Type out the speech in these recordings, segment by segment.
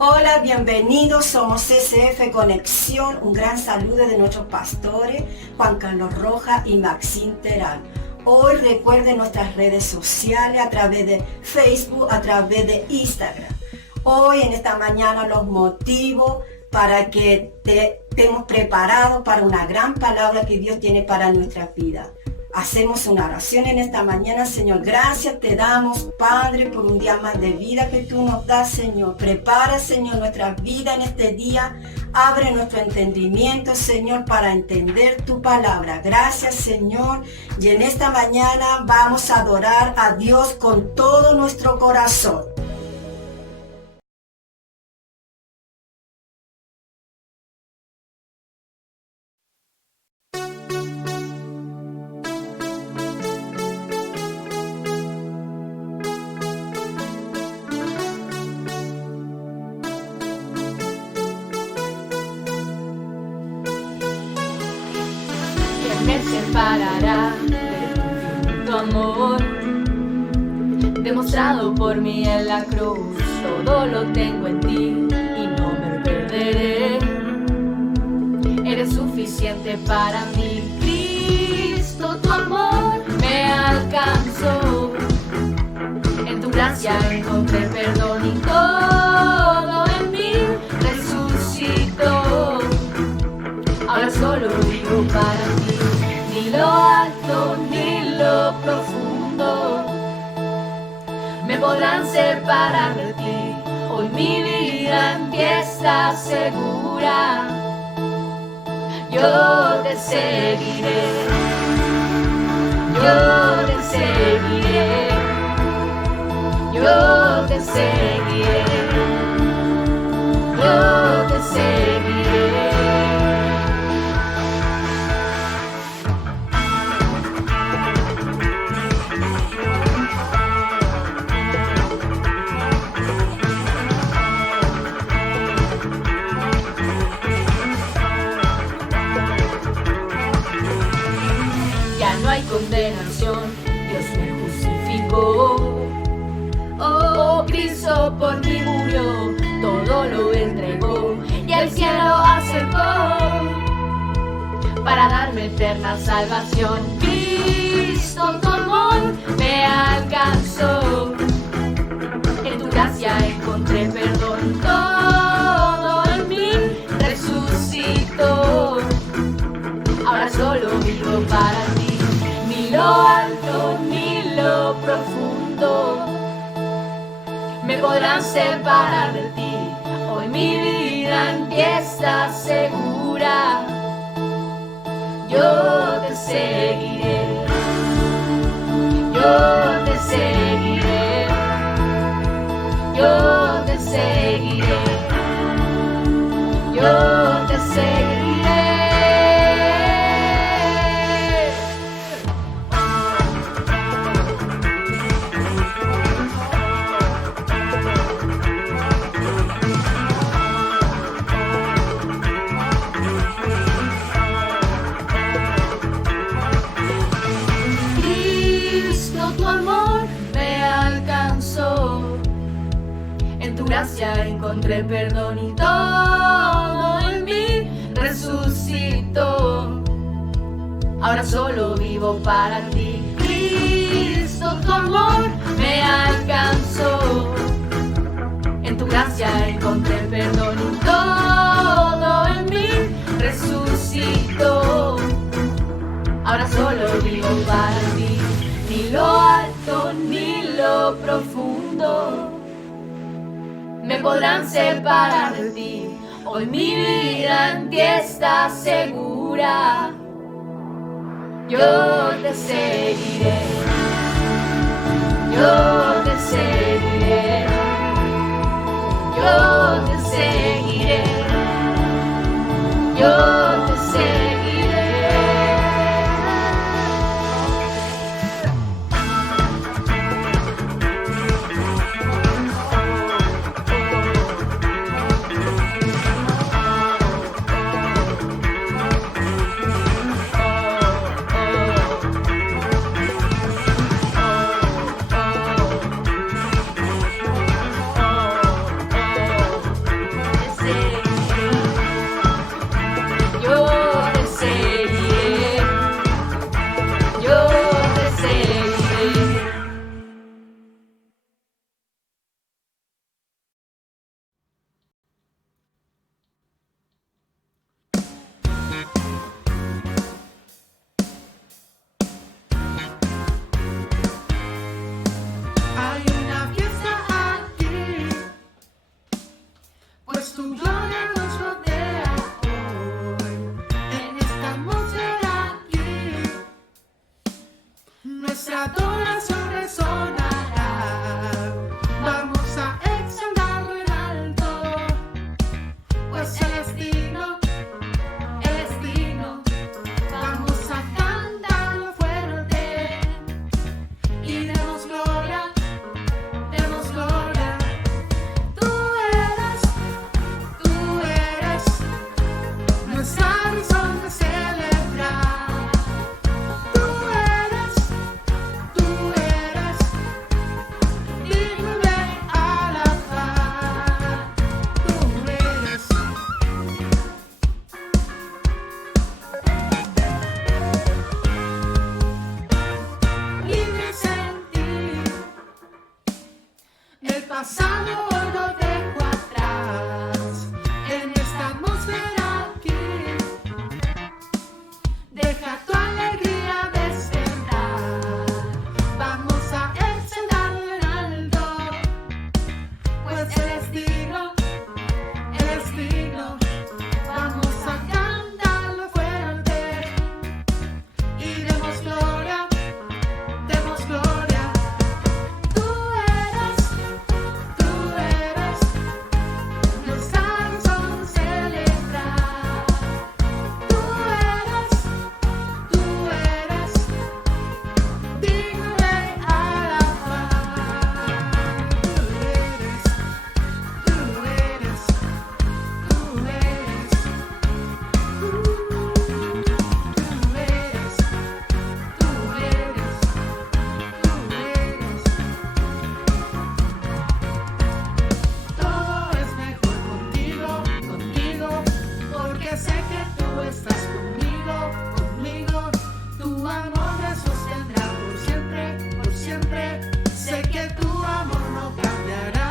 Hola, bienvenidos, somos CCF Conexión. Un gran saludo de nuestros pastores, Juan Carlos Rojas y Maxine Terán. Hoy recuerden nuestras redes sociales a través de Facebook, a través de Instagram. Hoy en esta mañana los motivo para que estemos preparados para una gran palabra que Dios tiene para nuestra vida. Hacemos una oración en esta mañana. Señor, gracias te damos, Padre, por un día más de vida que tú nos das, Señor. Prepara, Señor, nuestra vida en este día. Abre nuestro entendimiento, Señor, para entender tu palabra. Gracias, Señor. Y en esta mañana vamos a adorar a Dios con todo nuestro corazón. Me separará de tu amor, demostrado por mí en la cruz. Todo lo tengo en ti y no me perderé. Eres suficiente para mí, Cristo, tu amor me alcanzó. En tu gracia encontré perdón y todo en mí resucitó. Ahora solo vivo para ti. Ni lo alto ni lo profundo me podrán separar de ti. Hoy mi vida en ti está segura. Yo te seguiré, yo te seguiré, yo te seguiré, yo te seguiré. No hay condenación, Dios me justificó. Oh, Cristo por mí murió, todo lo entregó y al cielo acercó para darme eterna salvación. Cristo, tu amor me alcanzó. En tu gracia encontré perdón, todo en mí resucitó. Ahora solo vivo para ti. Ni lo alto ni lo profundo me podrán separar de ti. Hoy mi vida en ti está segura. Yo te seguiré, yo te seguiré, yo te seguiré, yo te seguiré. Gracia encontré perdón y todo en mí resucitó. Ahora solo vivo para ti, Cristo, tu amor me alcanzó. En tu gracia encontré perdón y todo en mí resucitó. Ahora solo vivo para ti. Ni lo alto ni lo profundo me podrán separar de ti. Hoy mi vida en ti está segura. Yo te seguiré, yo te seguiré, yo te seguiré, yo te seguiré. adoración resonará. Vamos a exaltarlo en alto, pues Él es digno, Él es digno. Vamos a cantarlo fuerte y demos gloria, demos gloria. Tú eres nuestra razón de celebrar. Tú eres digno de alabar. Tú eres libre sentir. El pasado hoy lo dejo atrás. En esta atmósfera aquí, deja tu alegría despertar. Vamos a exaltarlo en alto, pues Él es digno, Él es digno. Vamos a cantarlo fuerte y demos gloria, demos gloria. Tú eres nuestra razón de celebrar. Tú eres digno de alabar. Tú eres todo es mejor contigo, porque sé que tú estás conmigo. Tu amor me sostendrá por siempre. Sé que tu amor no cambiará.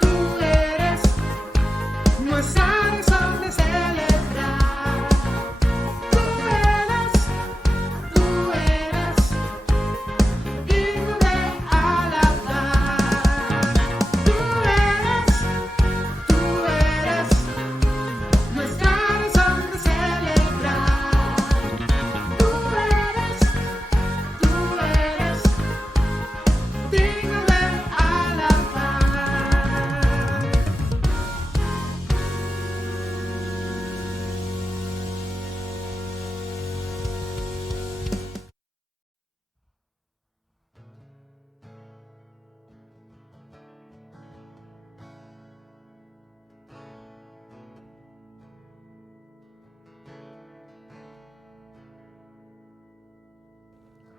Tú eres nuestra razón de celebrar. Tú eres digno de alabar. Tú eres nuestra razón de celebrar. Tú eres digno de alabar.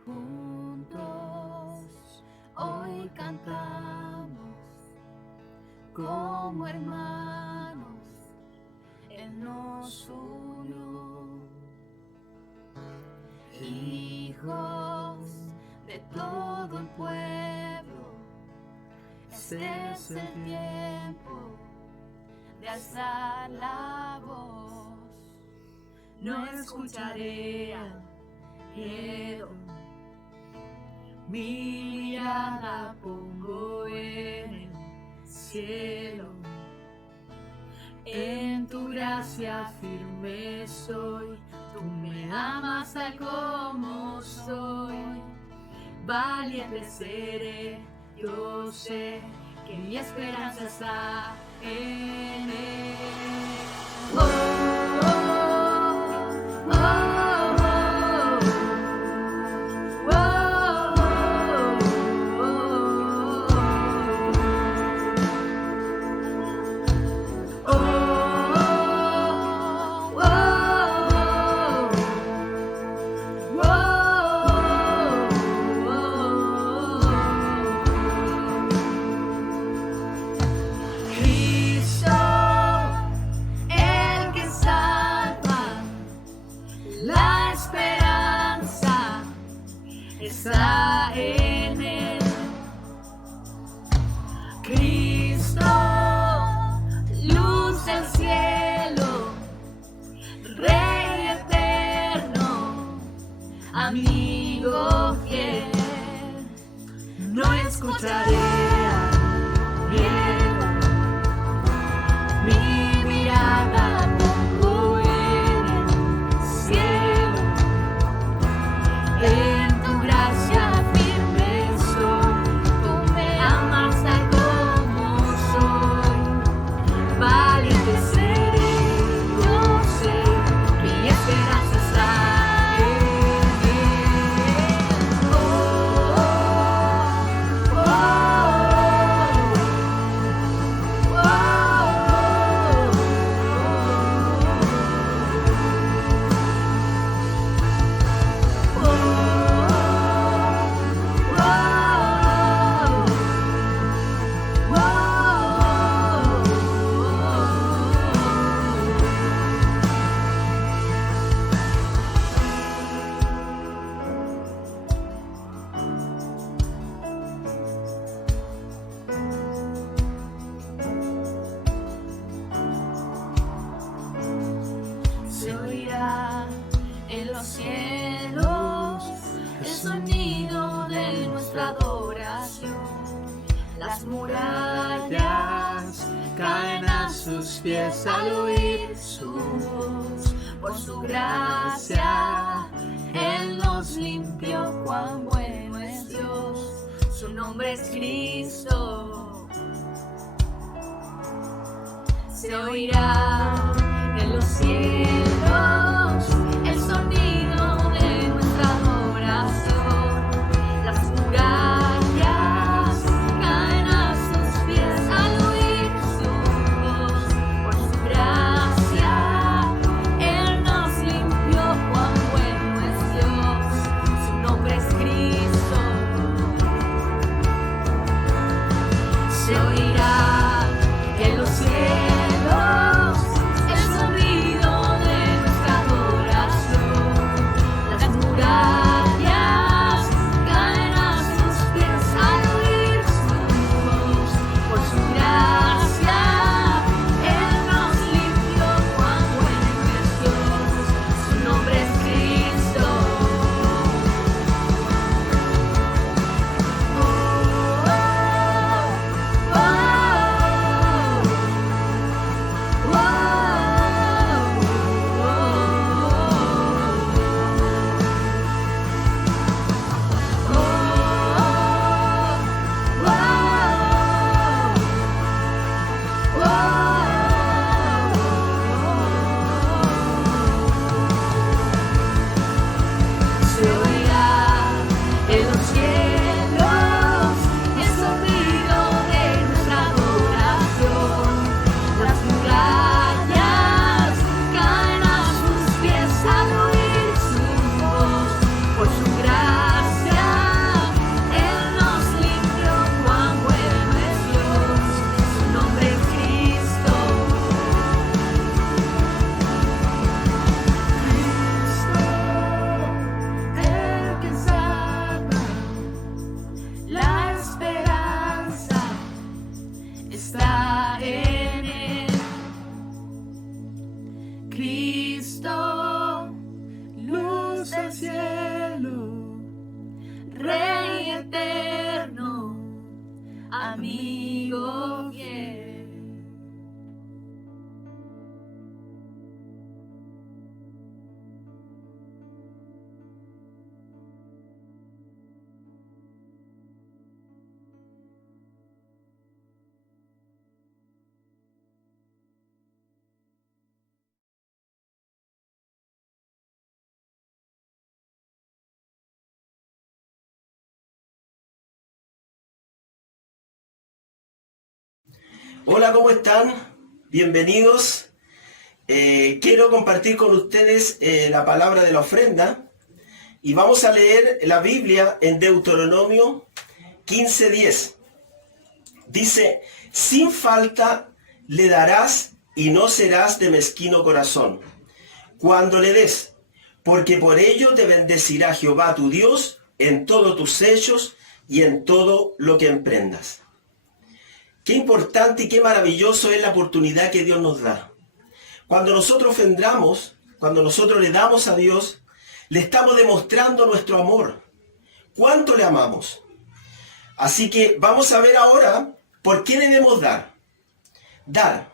Juntos hoy cantamos como hermanos, Él nos unió. Hijos de todo el pueblo, este es el tiempo de alzar la voz. No escucharé al miedo, mi mirada pongo en el cielo. En tu gracia firme soy, tú me amas tal como soy. Valiente seré, yo sé que mi esperanza está en Él. Oh, oh, oh, oh, Cristo cielos, el sonido de nuestra adoración. Las murallas caen a sus pies al oír su voz. Por su gracia, Él nos limpió, cuán bueno es Dios. Su nombre es Cristo. Se oirá en los cielos el sonido de nuestra adoración. Las murallas caen a sus pies al oír su voz. Por su gracia, Él nos limpió, cuán bueno es Dios. Su nombre es Cristo. Se oirá en los cielos el sonido de nuestra adoración. Las murallas caen a sus pies al oír su voz. Por su gracia, Él nos limpió, cuán bueno es Dios. Su nombre es Cristo. Se oirá en los cielos el sonido de nuestra adoración. Las murallas caen a sus pies al oír su voz. Por su gracia, Él nos limpió, cuán bueno es Dios. Su nombre es Cristo. el que salva. La esperanza está en Él. Cristo, Luz del cielo, Rey eterno, amigo fiel. Hola, ¿cómo están? Bienvenidos. Quiero compartir con ustedes la palabra de la ofrenda y vamos a leer la Biblia en Deuteronomio 15:10. Dice, sin falta le darás y no serás de mezquino corazón cuando le des, porque por ello te bendecirá Jehová tu Dios en todos tus hechos y en todo lo que emprendas. Qué importante y qué maravilloso es la oportunidad que Dios nos da. Cuando nosotros ofrendamos, cuando nosotros le damos a Dios, le estamos demostrando nuestro amor. ¿Cuánto le amamos? Así que vamos a ver ahora por qué debemos dar. Dar.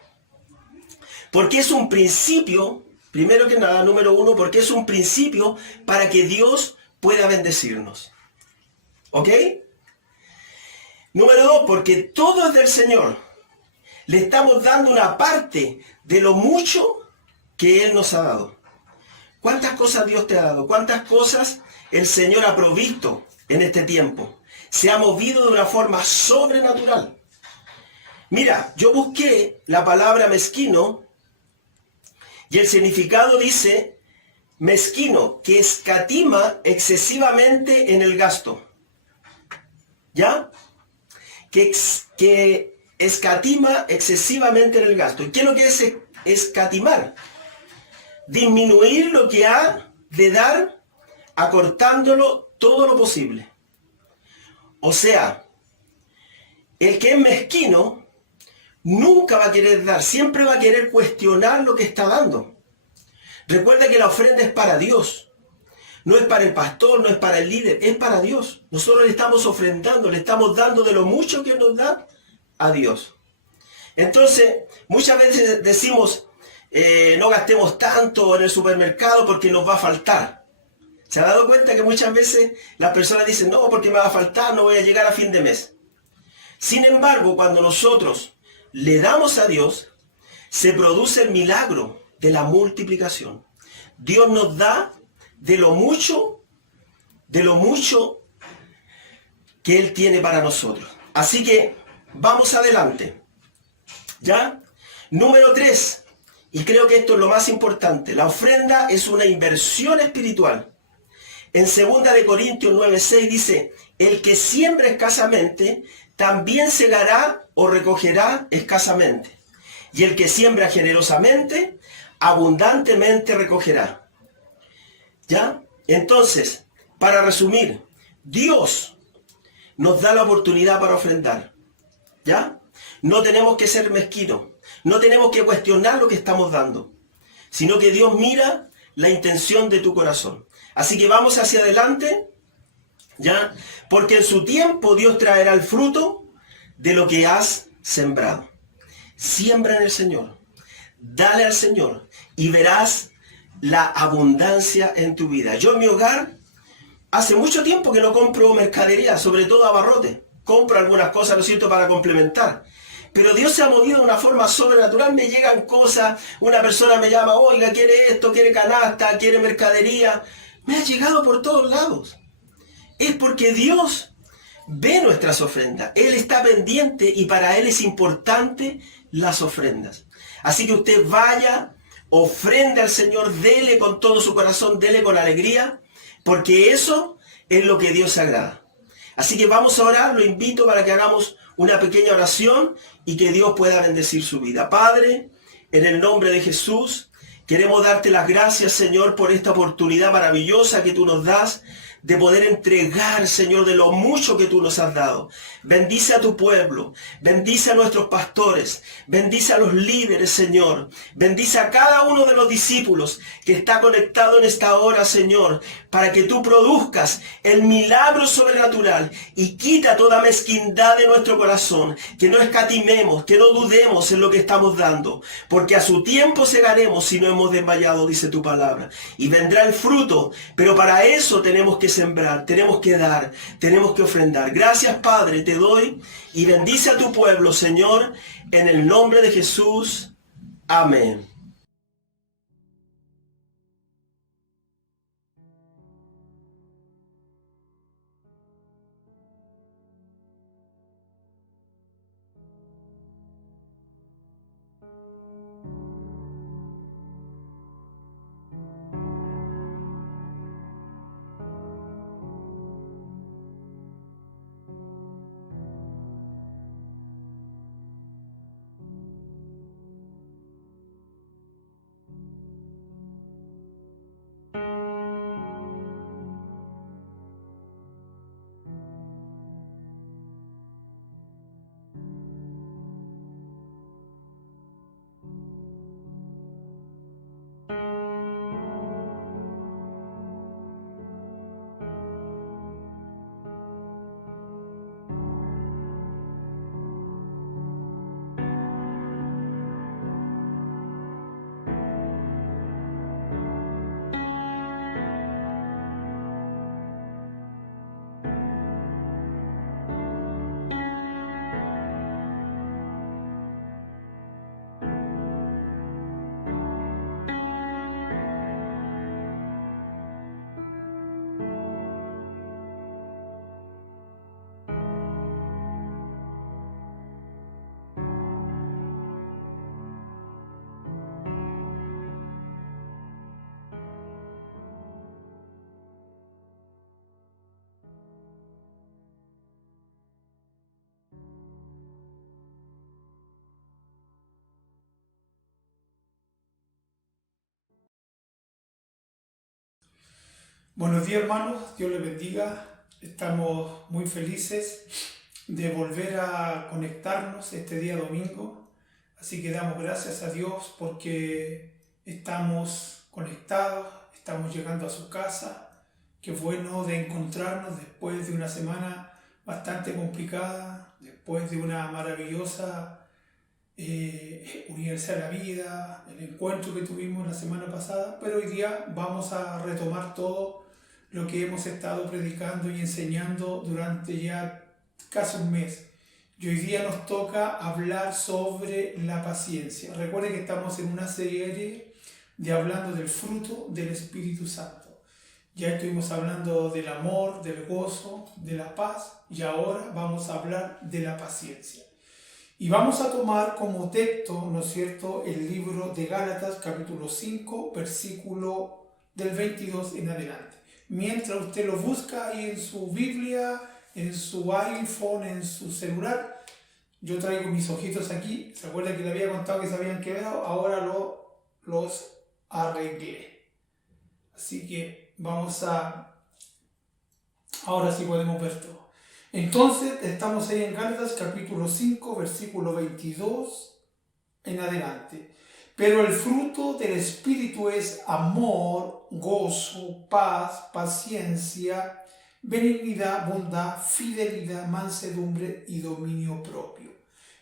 Porque es un principio, primero que nada, número uno, porque es un principio para que Dios pueda bendecirnos. ¿Ok? Número 2, porque todo es del Señor. Le estamos dando una parte de lo mucho que Él nos ha dado. ¿Cuántas cosas Dios te ha dado? ¿Cuántas cosas el Señor ha provisto en este tiempo? Se ha movido de una forma sobrenatural. Mira, yo busqué la palabra mezquino y el significado dice mezquino, que escatima excesivamente en el gasto. ¿Ya? Que escatima excesivamente en el gasto. ¿Y qué es lo que es escatimar? Disminuir lo que ha de dar, acortándolo todo lo posible. O sea, el que es mezquino nunca va a querer dar, siempre va a querer cuestionar lo que está dando. Recuerda que la ofrenda es para Dios. No es para el pastor, no es para el líder, es para Dios. Nosotros le estamos ofrendando, le estamos dando de lo mucho que nos da a Dios. Entonces, muchas veces decimos, no gastemos tanto en el supermercado porque nos va a faltar. ¿Se ha dado cuenta que muchas veces las personas dicen, no, porque me va a faltar, no voy a llegar a fin de mes? Sin embargo, cuando nosotros le damos a Dios, se produce el milagro de la multiplicación. Dios nos da de lo mucho que Él tiene para nosotros. Así que vamos adelante. ¿Ya? Número 3, y creo que esto es lo más importante, la ofrenda es una inversión espiritual. En 2 de Corintios 9:6 dice, el que siembra escasamente, también segará o recogerá escasamente. Y el que siembra generosamente, abundantemente recogerá. ¿Ya? Entonces, para resumir, Dios nos da la oportunidad para ofrendar. ¿Ya? No tenemos que ser mezquinos, no tenemos que cuestionar lo que estamos dando, sino que Dios mira la intención de tu corazón. Así que vamos hacia adelante, ¿ya? Porque en su tiempo Dios traerá el fruto de lo que has sembrado. Siembra en el Señor, dale al Señor y verás la abundancia en tu vida. Yo en mi hogar, hace mucho tiempo que no compro mercadería, sobre todo abarrotes. Compro algunas cosas, ¿no es cierto?, para complementar. Pero Dios se ha movido de una forma sobrenatural, me llegan cosas, una persona me llama, oiga, quiere esto, quiere canasta, quiere mercadería. Me ha llegado por todos lados. Es porque Dios ve nuestras ofrendas. Él está pendiente y para Él es importante las ofrendas. Así que usted vaya, ofrende al Señor, dele con todo su corazón, dele con alegría, porque eso es lo que Dios agrada. Así que vamos a orar, lo invito para que hagamos una pequeña oración y que Dios pueda bendecir su vida. Padre, en el nombre de Jesús, queremos darte las gracias, Señor, por esta oportunidad maravillosa que tú nos das de poder entregar, Señor, de lo mucho que tú nos has dado. Bendice a tu pueblo, bendice a nuestros pastores, bendice a los líderes, Señor. Bendice a cada uno de los discípulos que está conectado en esta hora, Señor, para que tú produzcas el milagro sobrenatural y quita toda mezquindad de nuestro corazón, que no escatimemos, que no dudemos en lo que estamos dando, porque a su tiempo segaremos si no hemos desmayado, dice tu palabra, y vendrá el fruto, pero para eso tenemos que sembrar, tenemos que dar, tenemos que ofrendar. Gracias, Padre, te doy y bendice a tu pueblo, Señor, en el nombre de Jesús. Amén. Buenos días, hermanos, Dios les bendiga. Estamos muy felices de volver a conectarnos este día domingo, así que damos gracias a Dios porque estamos conectados, estamos llegando a su casa Qué bueno de encontrarnos después de una semana bastante complicada, después de una maravillosa Universidad de la Vida, el encuentro que tuvimos la semana pasada, pero hoy día vamos a retomar todo lo que hemos estado predicando y enseñando durante ya casi un mes. Y hoy día nos toca hablar sobre la paciencia. Recuerden que estamos en una serie de hablando del fruto del Espíritu Santo. Ya estuvimos hablando del amor, del gozo, de la paz, y ahora vamos a hablar de la paciencia. Y vamos a tomar como texto, ¿no es cierto?, el libro de Gálatas, capítulo 5, versículo del 22 en adelante. Mientras usted lo busca ahí en su Biblia, en su iPhone, en su celular, yo traigo mis ojitos aquí. ¿Se acuerdan que le había contado que se habían quedado? Ahora los arreglé. Así que ahora sí podemos ver todo. Entonces, estamos ahí en Gálatas capítulo 5, versículo 22 en adelante. Pero el fruto del Espíritu es amor, gozo, paz, paciencia, benignidad, bondad, fidelidad, mansedumbre y dominio propio.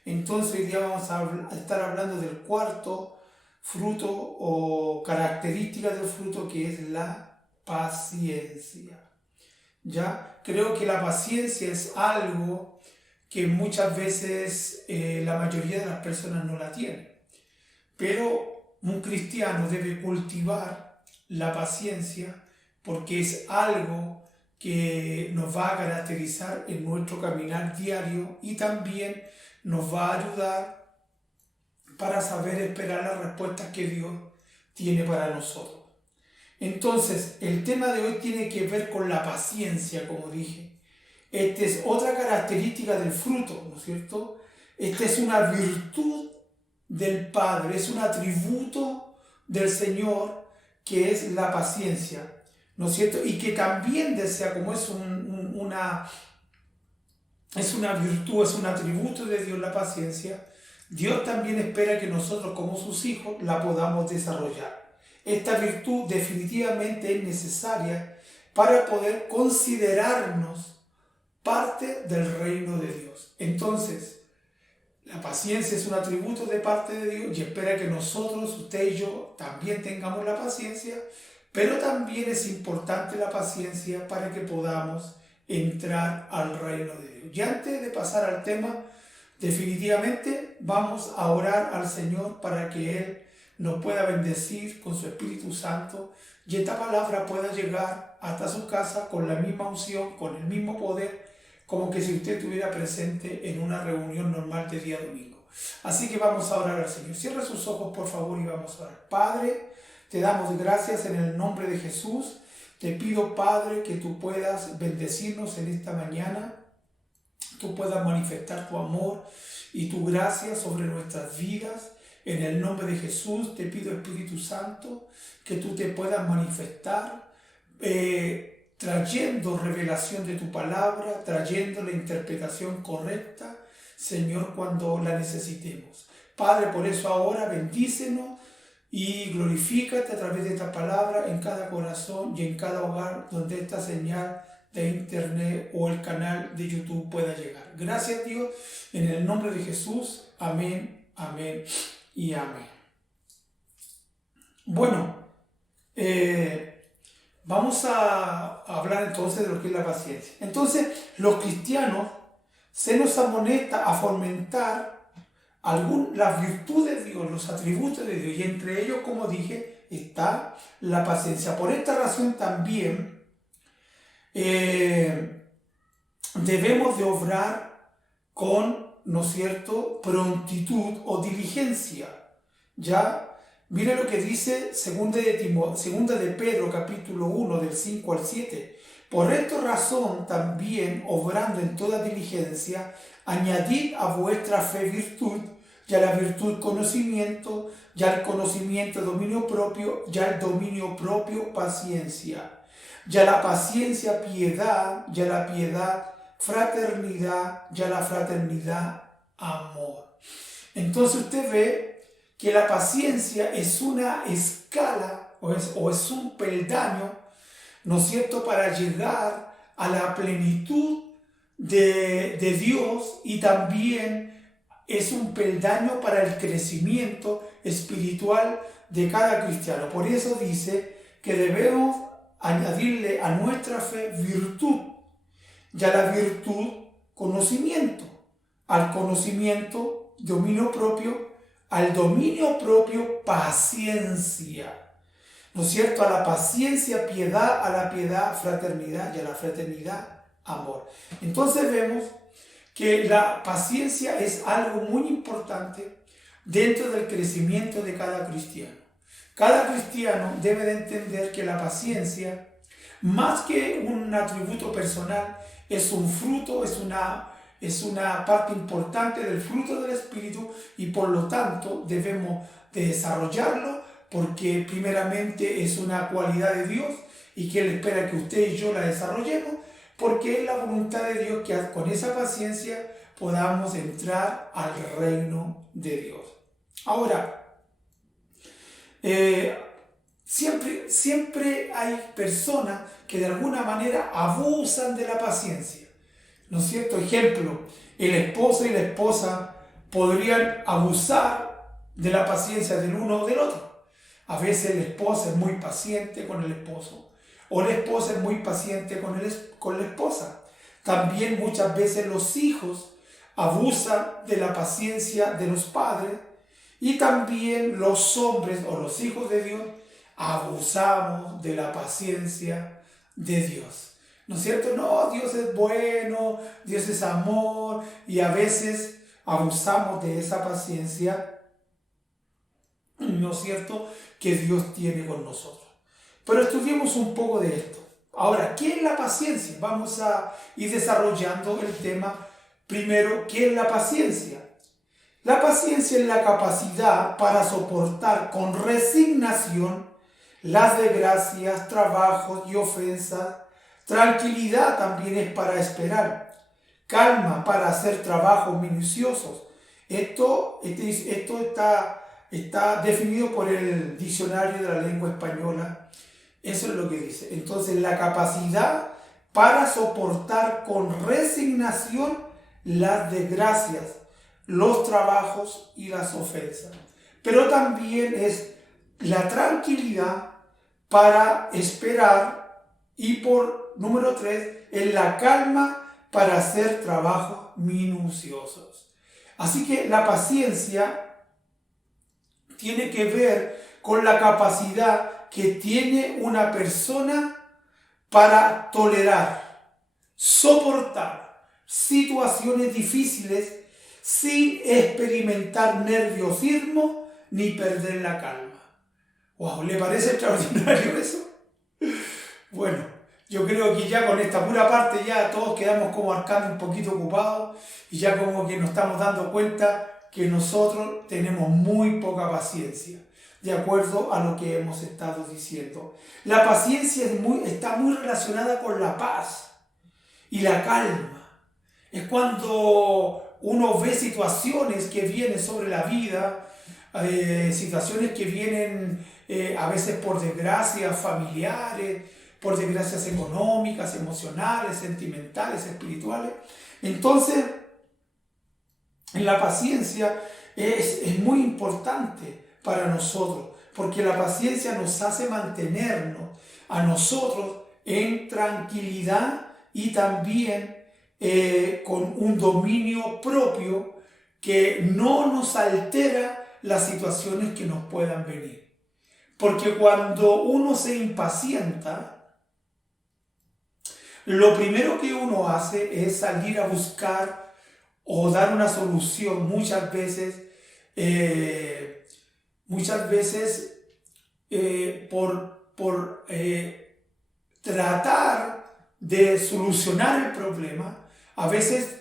Entonces, hoy día vamos a estar hablando del cuarto fruto o característica del fruto, que es la paciencia. Ya creo que la paciencia es algo que muchas veces la mayoría de las personas no la tienen, pero un cristiano debe cultivar la paciencia porque es algo que nos va a caracterizar en nuestro caminar diario y también nos va a ayudar para saber esperar las respuestas que Dios tiene para nosotros. Entonces, el tema de hoy tiene que ver con la paciencia, como dije. Esta es otra característica del fruto, ¿no es cierto? Esta es una virtud del Padre, es un atributo del Señor, que es la paciencia, ¿no es cierto? Y que también desea, como es una virtud, es un atributo de Dios la paciencia, Dios también espera que nosotros como sus hijos la podamos desarrollar. Esta virtud definitivamente es necesaria para poder considerarnos parte del reino de Dios. Entonces, la paciencia es un atributo de parte de Dios y espera que nosotros, usted y yo, también tengamos la paciencia, pero también es importante la paciencia para que podamos entrar al reino de Dios. Y antes de pasar al tema, definitivamente vamos a orar al Señor para que Él nos pueda bendecir con su Espíritu Santo y esta palabra pueda llegar hasta su casa con la misma unción, con el mismo poder, como que si usted estuviera presente en una reunión normal de día domingo. Así que vamos a orar al Señor. Cierra sus ojos, por favor, y vamos a orar. Padre, te damos gracias en el nombre de Jesús. Te pido, Padre, que tú puedas bendecirnos en esta mañana, tú puedas manifestar tu amor y tu gracia sobre nuestras vidas. En el nombre de Jesús te pido, Espíritu Santo, que tú te puedas manifestar trayendo revelación de tu palabra, trayendo la interpretación correcta, Señor, cuando la necesitemos. Padre, por eso ahora bendícenos y glorifícate a través de esta palabra en cada corazón y en cada hogar donde esta señal de internet o el canal de YouTube pueda llegar. Gracias, Dios, en el nombre de Jesús. Amén, amén y amén. Bueno, vamos a hablar entonces de lo que es la paciencia. Entonces, los cristianos se nos amonesta a fomentar las virtudes de Dios, los atributos de Dios, y entre ellos, como dije, está la paciencia. Por esta razón también debemos de obrar con, ¿no es cierto?, prontitud o diligencia. Ya, mire lo que dice segunda de Pedro, capítulo 1, del 5 al 7. Por esta razón también, obrando en toda diligencia, añadid a vuestra fe virtud, y a la virtud conocimiento, y al conocimiento dominio propio, y al dominio propio paciencia, y a la paciencia piedad, y a la piedad fraternidad, y a la fraternidad amor. Entonces usted ve que la paciencia es una escala o es un peldaño ¿no es cierto?, para llegar a la plenitud de Dios, y también es un peldaño para el crecimiento espiritual de cada cristiano. Por eso dice que debemos añadirle a nuestra fe virtud, y a la virtud conocimiento, al conocimiento dominio propio, al dominio propio paciencia, ¿no es cierto?, a la paciencia piedad, a la piedad fraternidad, y a la fraternidad amor. Entonces vemos que la paciencia es algo muy importante dentro del crecimiento de cada cristiano. Cada cristiano debe de entender que la paciencia, más que un atributo personal, es un fruto, es una parte importante del fruto del Espíritu, y por lo tanto debemos de desarrollarlo, porque primeramente es una cualidad de Dios y que Él espera que usted y yo la desarrollemos, porque es la voluntad de Dios que con esa paciencia podamos entrar al reino de Dios. Ahora, siempre hay personas que de alguna manera abusan de la paciencia, ¿no es cierto? Ejemplo, el esposo y la esposa podrían abusar de la paciencia del uno o del otro. A veces la esposa es muy paciente con el esposo, o la esposa es muy paciente con la esposa. También muchas veces los hijos abusan de la paciencia de los padres, y también los hombres o los hijos de Dios abusamos de la paciencia de Dios, ¿no es cierto? No, Dios es bueno, Dios es amor, y a veces abusamos de esa paciencia, ¿no es cierto?, que Dios tiene con nosotros. Pero estudiemos un poco de esto. Ahora, ¿qué es la paciencia? Vamos a ir desarrollando el tema. Primero, ¿qué es la paciencia? La paciencia es la capacidad para soportar con resignación las desgracias, trabajos y ofensas. Tranquilidad también es para esperar. Calma para hacer trabajos minuciosos. Esto está definido por el diccionario de la lengua española. Eso es lo que dice. Entonces, la capacidad para soportar con resignación las desgracias, los trabajos y las ofensas. Pero también es la tranquilidad para esperar, y por número 3, es la calma para hacer trabajos minuciosos. Así que la paciencia tiene que ver con la capacidad que tiene una persona para tolerar, soportar situaciones difíciles sin experimentar nerviosismo ni perder la calma. ¡Wow! ¿Le parece extraordinario eso? Bueno, yo creo que ya con esta pura parte ya todos quedamos como arcando un poquito ocupados, y ya como que nos estamos dando cuenta que nosotros tenemos muy poca paciencia, de acuerdo a lo que hemos estado diciendo. La paciencia está muy relacionada con la paz y la calma. Es cuando uno ve situaciones que vienen sobre la vida, situaciones que vienen a veces por desgracias familiares, por desgracias económicas, emocionales, sentimentales, espirituales. Entonces, la paciencia es muy importante para nosotros, porque la paciencia nos hace mantenernos a nosotros en tranquilidad, y también con un dominio propio que no nos altera las situaciones que nos puedan venir. Porque cuando uno se impacienta, lo primero que uno hace es salir a buscar o dar una solución, muchas veces por tratar de solucionar el problema. A veces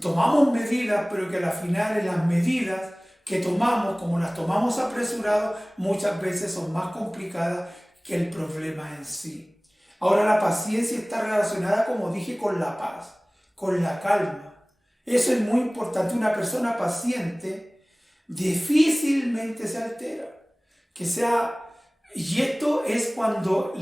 tomamos medidas, pero que al final las medidas que tomamos, como las tomamos apresurados, muchas veces son más complicadas que el problema en sí. Ahora, la paciencia está relacionada, como dije, con la paz, con la calma. Eso es muy importante. Una persona paciente difícilmente se altera. Que sea Y esto es cuando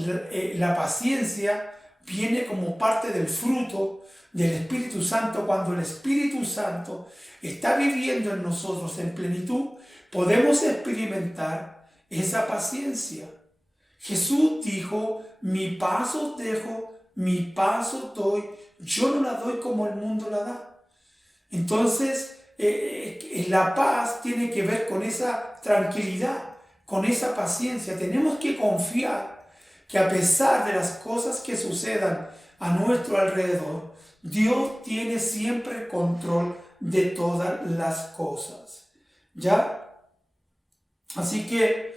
la paciencia viene como parte del fruto del Espíritu Santo. Cuando el Espíritu Santo está viviendo en nosotros en plenitud, podemos experimentar esa paciencia. Jesús dijo, mi paz os dejo, mi paz os doy, yo no la doy como el mundo la da. Entonces, la paz tiene que ver con esa tranquilidad, con esa paciencia. Tenemos que confiar que a pesar de las cosas que sucedan a nuestro alrededor, Dios tiene siempre el control de todas las cosas. ¿Ya? Así que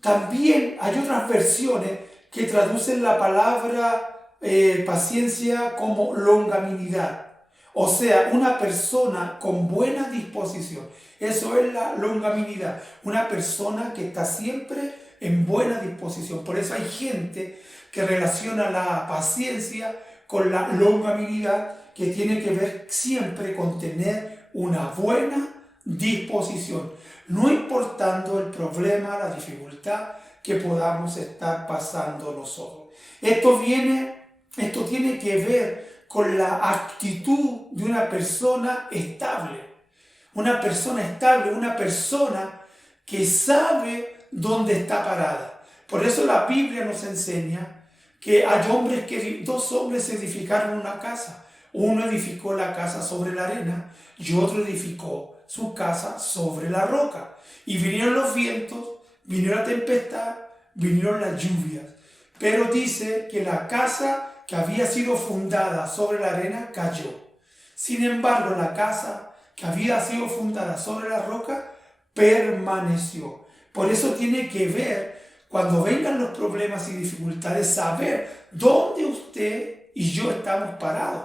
también hay otras versiones que traducen la palabra paciencia como longanimidad. O sea, una persona con buena disposición. Eso es la longanimidad. Una persona que está siempre en buena disposición. Por eso hay gente que relaciona la paciencia con la longanimidad, que tiene que ver siempre con tener una buena disposición, no importando el problema, la dificultad que podamos estar pasando nosotros. Esto tiene que ver con la actitud de una persona estable. Una persona estable, una persona que sabe dónde está parada. Por eso la Biblia nos enseña que hay dos hombres edificaron una casa. Uno edificó la casa sobre la arena y otro edificó su casa sobre la roca. Y vinieron los vientos, vinieron la tempestad, vinieron las lluvias. Pero dice que la casa que había sido fundada sobre la arena cayó. Sin embargo, la casa que había sido fundada sobre la roca permaneció. Por eso tiene que ver, cuando vengan los problemas y dificultades, saber dónde usted y yo estamos parados.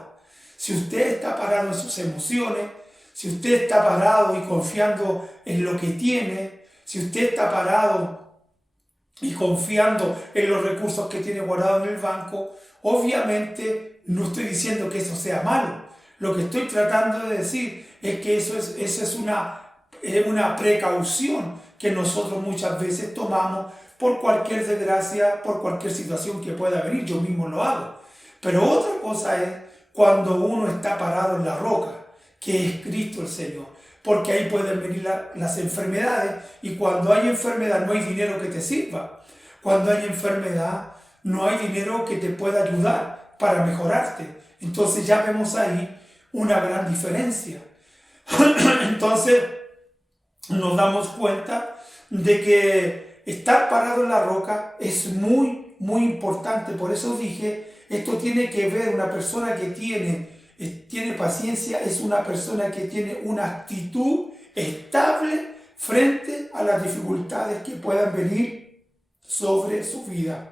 Si usted está parado en sus emociones, si usted está parado y confiando en lo que tiene, si usted está parado y confiando en los recursos que tiene guardados en el banco, obviamente no estoy diciendo que eso sea malo. Lo que estoy tratando de decir es que eso es una precaución que nosotros muchas veces tomamos por cualquier desgracia, por cualquier situación que pueda venir. Yo mismo lo hago. Pero otra cosa es cuando uno está parado en la roca, que es Cristo el Señor. Porque ahí pueden venir las enfermedades, y cuando hay enfermedad no hay dinero que te sirva. Cuando hay enfermedad no hay dinero que te pueda ayudar para mejorarte. Entonces ya vemos ahí una gran diferencia. Entonces nos damos cuenta de que estar parado en la roca es muy, muy importante. Por eso dije, esto tiene que ver, una persona que tiene paciencia es una persona que tiene una actitud estable frente a las dificultades que puedan venir sobre su vida.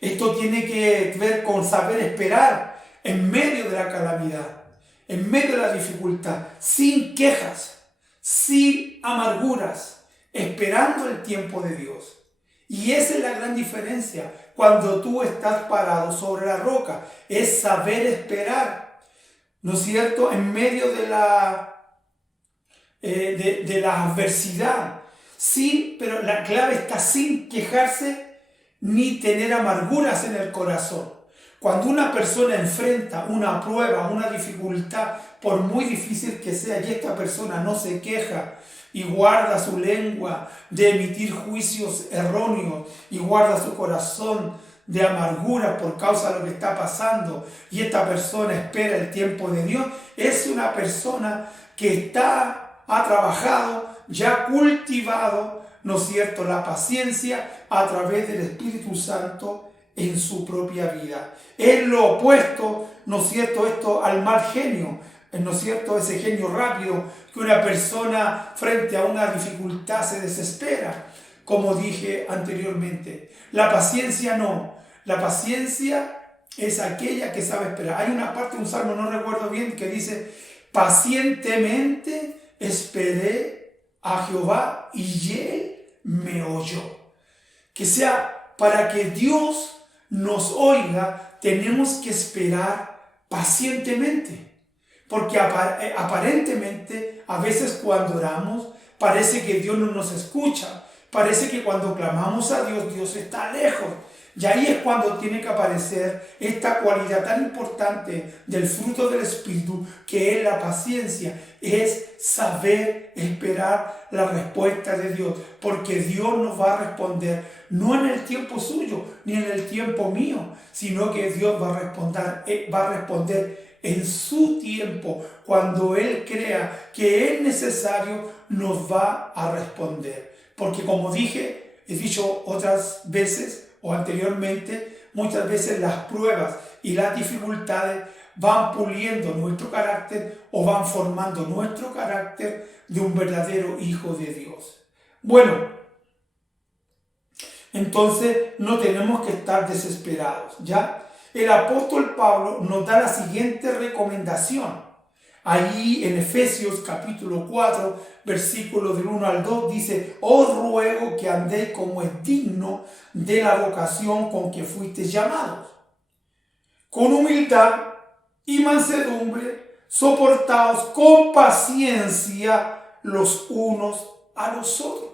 Esto tiene que ver con saber esperar en medio de la calamidad, en medio de la dificultad, sin quejas, sin amarguras, esperando el tiempo de Dios. Y esa es la gran diferencia cuando tú estás parado sobre la roca, es saber esperar, ¿no es cierto?, en medio de la adversidad. Sí, pero la clave está sin quejarse ni tener amarguras en el corazón. Cuando una persona enfrenta una prueba, una dificultad, por muy difícil que sea, y esta persona no se queja y guarda su lengua de emitir juicios erróneos y guarda su corazón de amargura por causa de lo que está pasando, y esta persona espera el tiempo de Dios, es una persona que ha trabajado, ya ha cultivado, ¿no es cierto?, la paciencia a través del Espíritu Santo en su propia vida. Es lo opuesto, ¿no es cierto?, esto al mal genio, ¿no es cierto?, ese genio rápido, que una persona frente a una dificultad se desespera, como dije anteriormente. La paciencia no. La paciencia es aquella que sabe esperar. Hay una parte de un salmo, no recuerdo bien, que dice: pacientemente esperé a Jehová y Él me oyó. Que sea, para que Dios nos oiga, tenemos que esperar pacientemente. Porque aparentemente, a veces cuando oramos, parece que Dios no nos escucha. parece que cuando clamamos a Dios, Dios está lejos. Y ahí es cuando tiene que aparecer esta cualidad tan importante del fruto del Espíritu, que es la paciencia, es saber esperar la respuesta de Dios, porque Dios nos va a responder, no en el tiempo suyo, ni en el tiempo mío, sino que Dios va a responder en su tiempo, cuando Él crea que es necesario, nos va a responder. Porque como he dicho otras veces, o anteriormente, muchas veces las pruebas y las dificultades van puliendo nuestro carácter o van formando nuestro carácter de un verdadero hijo de Dios. Bueno, entonces no tenemos que estar desesperados, ¿ya? El apóstol Pablo nos da la siguiente recomendación. Allí en Efesios capítulo 4, versículos del 1 al 2, dice: os ruego que andéis como es digno de la vocación con que fuisteis llamados, con humildad y mansedumbre, soportaos con paciencia los unos a los otros.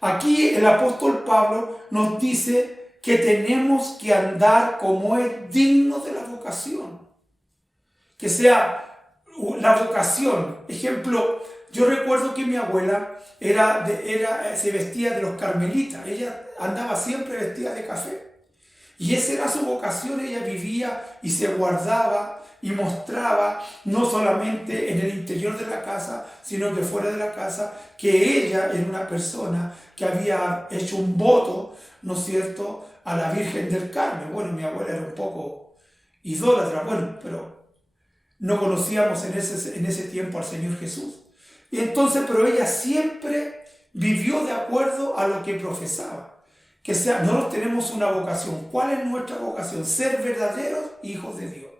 Aquí el apóstol Pablo nos dice que tenemos que andar como es digno de la vocación, que sea la vocación. Ejemplo, yo recuerdo que mi abuela se vestía de los carmelitas. Ella andaba siempre vestida de café. Y esa era su vocación. Ella vivía y se guardaba y mostraba, no solamente en el interior de la casa, sino que fuera de la casa, que ella era una persona que había hecho un voto, ¿no es cierto?, a la Virgen del Carmen. Bueno, mi abuela era un poco idólatra, bueno, pero no conocíamos en ese tiempo al Señor Jesús. Y entonces, pero ella siempre vivió de acuerdo a lo que profesaba. Que sea, nosotros tenemos una vocación. ¿Cuál es nuestra vocación? Ser verdaderos hijos de Dios.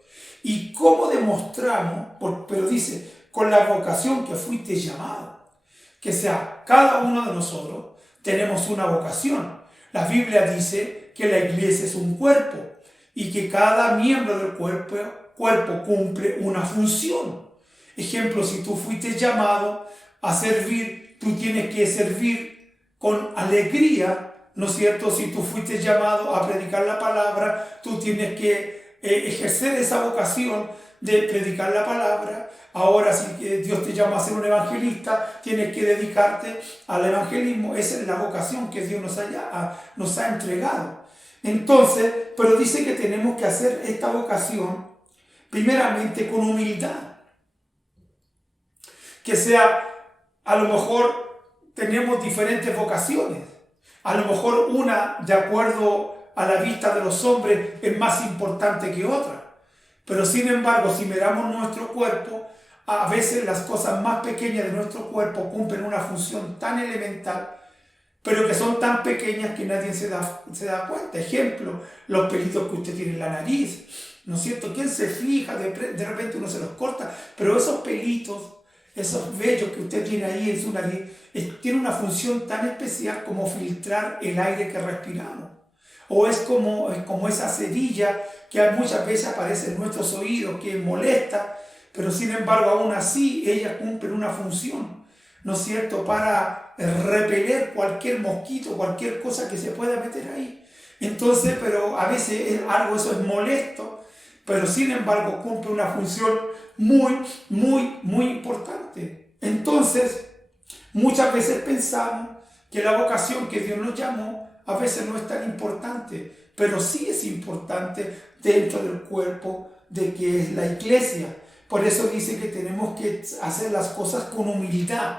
¿Y cómo demostramos? Pero dice, con la vocación que fuiste llamado. Que sea, cada uno de nosotros tenemos una vocación. La Biblia dice que la iglesia es un cuerpo y que cada miembro del cuerpo cumple una función. Ejemplo, si tú fuiste llamado a servir, tú tienes que servir con alegría, ¿no es cierto? Si tú fuiste llamado a predicar la palabra, tú tienes que ejercer esa vocación de predicar la palabra. Ahora, si Dios te llama a ser un evangelista, tienes que dedicarte al evangelismo. Esa es la vocación que Dios nos ha entregado. Entonces, pero dice que tenemos que hacer esta vocación primeramente con humildad. Que sea, a lo mejor tenemos diferentes vocaciones. A lo mejor una, de acuerdo a la vista de los hombres, es más importante que otra. Pero sin embargo, si miramos nuestro cuerpo, a veces las cosas más pequeñas de nuestro cuerpo cumplen una función tan elemental, pero que son tan pequeñas que nadie se da cuenta. Ejemplo, los pelitos que usted tiene en la nariz, ¿no es cierto? ¿Quién se fija? De repente uno se los corta, pero esos pelitos, esos vellos que usted tiene ahí en su nariz, tienen una función tan especial como filtrar el aire que respiramos. O es como esa cerilla que muchas veces aparece en nuestros oídos, que molesta, pero sin embargo aún así ella cumple una función, ¿no es cierto?, para repeler cualquier mosquito, cualquier cosa que se pueda meter ahí. Entonces, pero a veces eso es molesto, pero sin embargo cumple una función muy, muy, muy importante. Entonces, muchas veces pensamos que la vocación que Dios nos llamó a veces no es tan importante, pero sí es importante dentro del cuerpo de que es la iglesia. Por eso dice que tenemos que hacer las cosas con humildad.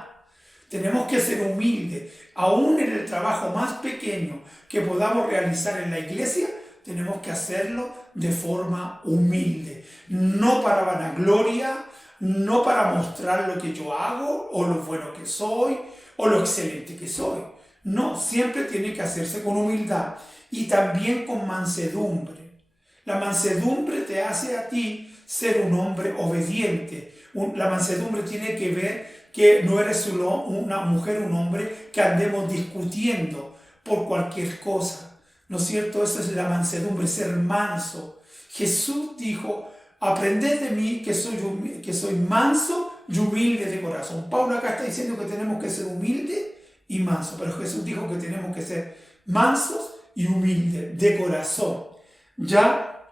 Tenemos que ser humildes. Aún en el trabajo más pequeño que podamos realizar en la iglesia, tenemos que hacerlo de forma humilde. No para vanagloria, no para mostrar lo que yo hago, o lo bueno que soy, o lo excelente que soy. No, siempre tiene que hacerse con humildad y también con mansedumbre. La mansedumbre te hace a ti ser un hombre obediente. La mansedumbre tiene que ver que no eres una mujer, un hombre que andemos discutiendo por cualquier cosa. ¿No es cierto? Esa es la mansedumbre, ser manso. Jesús dijo, aprended de mí que soy manso y humilde de corazón. Pablo acá está diciendo que tenemos que ser humildes y y mansos. Pero Jesús dijo que tenemos que ser mansos y humildes de corazón. Ya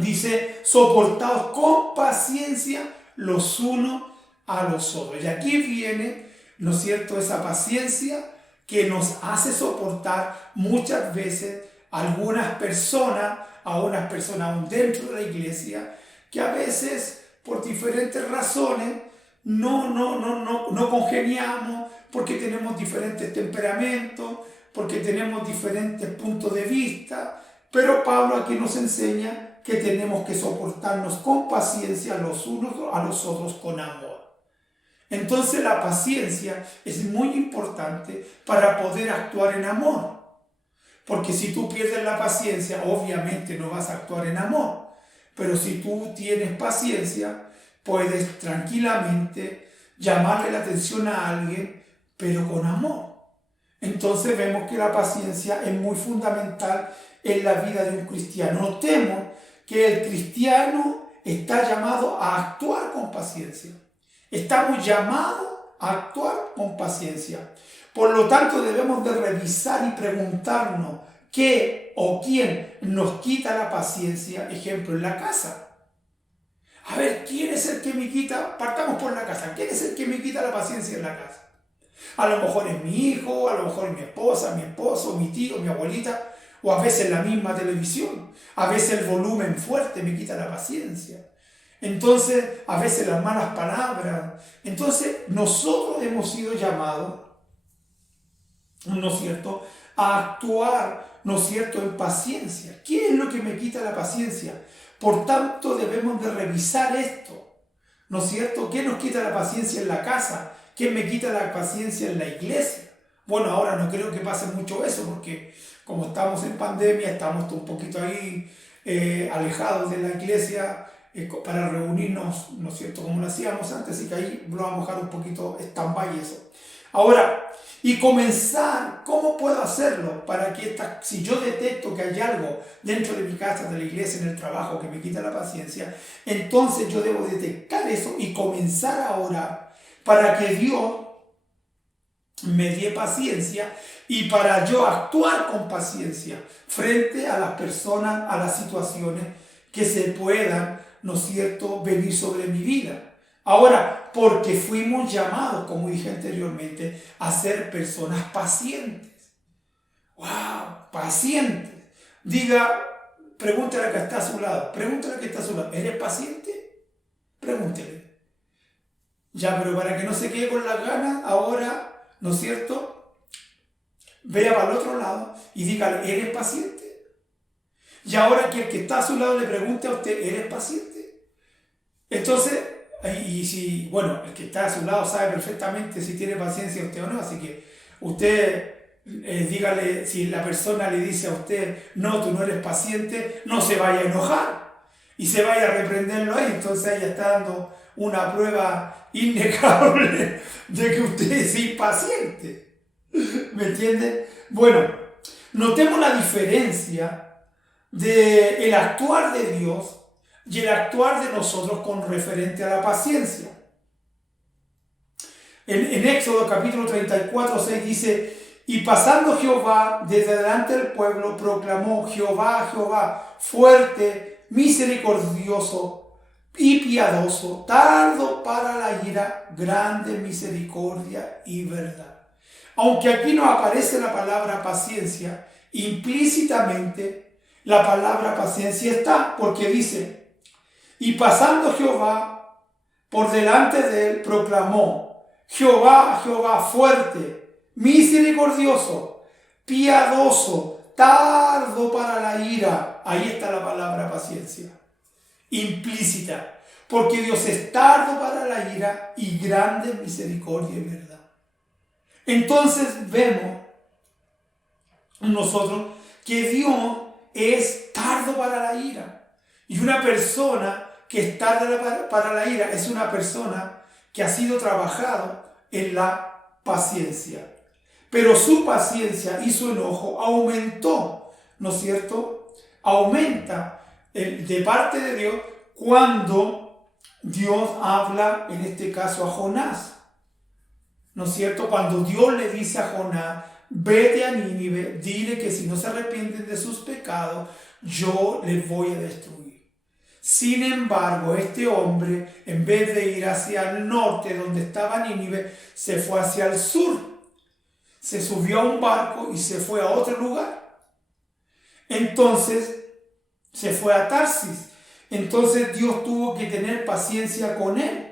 dice, soportaos con paciencia los unos a los otros. Y aquí viene, ¿no es cierto?, esa paciencia que nos hace soportar muchas veces algunas personas, a unas personas aún dentro de la iglesia, que a veces por diferentes razones no congeniamos, porque tenemos diferentes temperamentos, porque tenemos diferentes puntos de vista, pero Pablo aquí nos enseña que tenemos que soportarnos con paciencia los unos a los otros con amor. Entonces la paciencia es muy importante para poder actuar en amor. Porque si tú pierdes la paciencia, obviamente no vas a actuar en amor. Pero si tú tienes paciencia, puedes tranquilamente llamarle la atención a alguien, pero con amor. Entonces vemos que la paciencia es muy fundamental en la vida de un cristiano. Notemos que el cristiano está llamado a actuar con paciencia. Estamos llamados a actuar con paciencia. Por lo tanto, debemos de revisar y preguntarnos qué o quién nos quita la paciencia, ejemplo, en la casa. A ver, ¿quién es el que me quita? Partamos por la casa. ¿Quién es el que me quita la paciencia en la casa? A lo mejor es mi hijo, a lo mejor es mi esposa, mi esposo, mi tío, mi abuelita, o a veces la misma televisión. A veces el volumen fuerte me quita la paciencia. Entonces, a veces las malas palabras. Entonces, nosotros hemos sido llamados, ¿no es cierto?, a actuar, ¿no es cierto?, en paciencia. ¿Qué es lo que me quita la paciencia? Por tanto, debemos de revisar esto, ¿no es cierto? ¿Qué nos quita la paciencia en la casa? ¿Qué me quita la paciencia en la iglesia? Bueno, ahora no creo que pase mucho eso, porque como estamos en pandemia, estamos un poquito ahí alejados de la iglesia para reunirnos, ¿no es cierto?, como lo hacíamos antes, así que ahí lo vamos a dejar un poquito stand-by eso. Ahora, y comenzar, ¿cómo puedo hacerlo? Para que si yo detecto que hay algo dentro de mi casa, de la iglesia, en el trabajo que me quita la paciencia, entonces yo debo detectar eso y comenzar a orar para que Dios me dé paciencia y para yo actuar con paciencia frente a las personas, a las situaciones que se puedan, ¿no es cierto?, venir sobre mi vida. Ahora, porque fuimos llamados, como dije anteriormente, a ser personas pacientes. ¡Wow! Pacientes. Diga, pregúntale a la que está a su lado. Pregúntale a la que está a su lado. ¿Eres paciente? Pregúntele. Ya, pero para que no se quede con las ganas, ahora, ¿no es cierto?, vea para el otro lado y dígale, ¿eres paciente? Y ahora que el que está a su lado le pregunte a usted, ¿eres paciente? Entonces, y si, bueno, el que está a su lado sabe perfectamente si tiene paciencia usted o no, así que usted dígale, si la persona le dice a usted, no, tú no eres paciente, no se vaya a enojar y se vaya a reprenderlo ahí. Entonces ella está dando una prueba innegable de que usted es impaciente. ¿Me entiende? Bueno, notemos la diferencia del actuar de Dios y el actuar de nosotros con referente a la paciencia. En Éxodo capítulo 34, 6 dice, y pasando Jehová desde delante del pueblo, proclamó, Jehová, Jehová, fuerte, misericordioso y piadoso, tardo para la ira, grande misericordia y verdad. Aunque aquí no aparece la palabra paciencia, implícitamente la palabra paciencia está, porque dice, y pasando Jehová por delante de él, proclamó, Jehová, Jehová, fuerte, misericordioso, piadoso, tardo para la ira. Ahí está la palabra paciencia, implícita, porque Dios es tardo para la ira y grande misericordia y verdad. Entonces vemos nosotros que Dios es tardo para la ira. Y una persona que es tarda para la ira es una persona que ha sido trabajado en la paciencia. Pero su paciencia y su enojo aumentó, ¿no es cierto? Aumenta de parte de Dios cuando Dios habla, en este caso a Jonás. ¿no es cierto? Cuando Dios le dice a Jonás, vete a Nínive, dile que si no se arrepienten de sus pecados, yo les voy a destruir. Sin embargo, este hombre, en vez de ir hacia el norte, donde estaba Nínive, se fue hacia el sur. Se subió a un barco y se fue a otro lugar. Entonces, se fue a Tarsis. Entonces Dios tuvo que tener paciencia con él,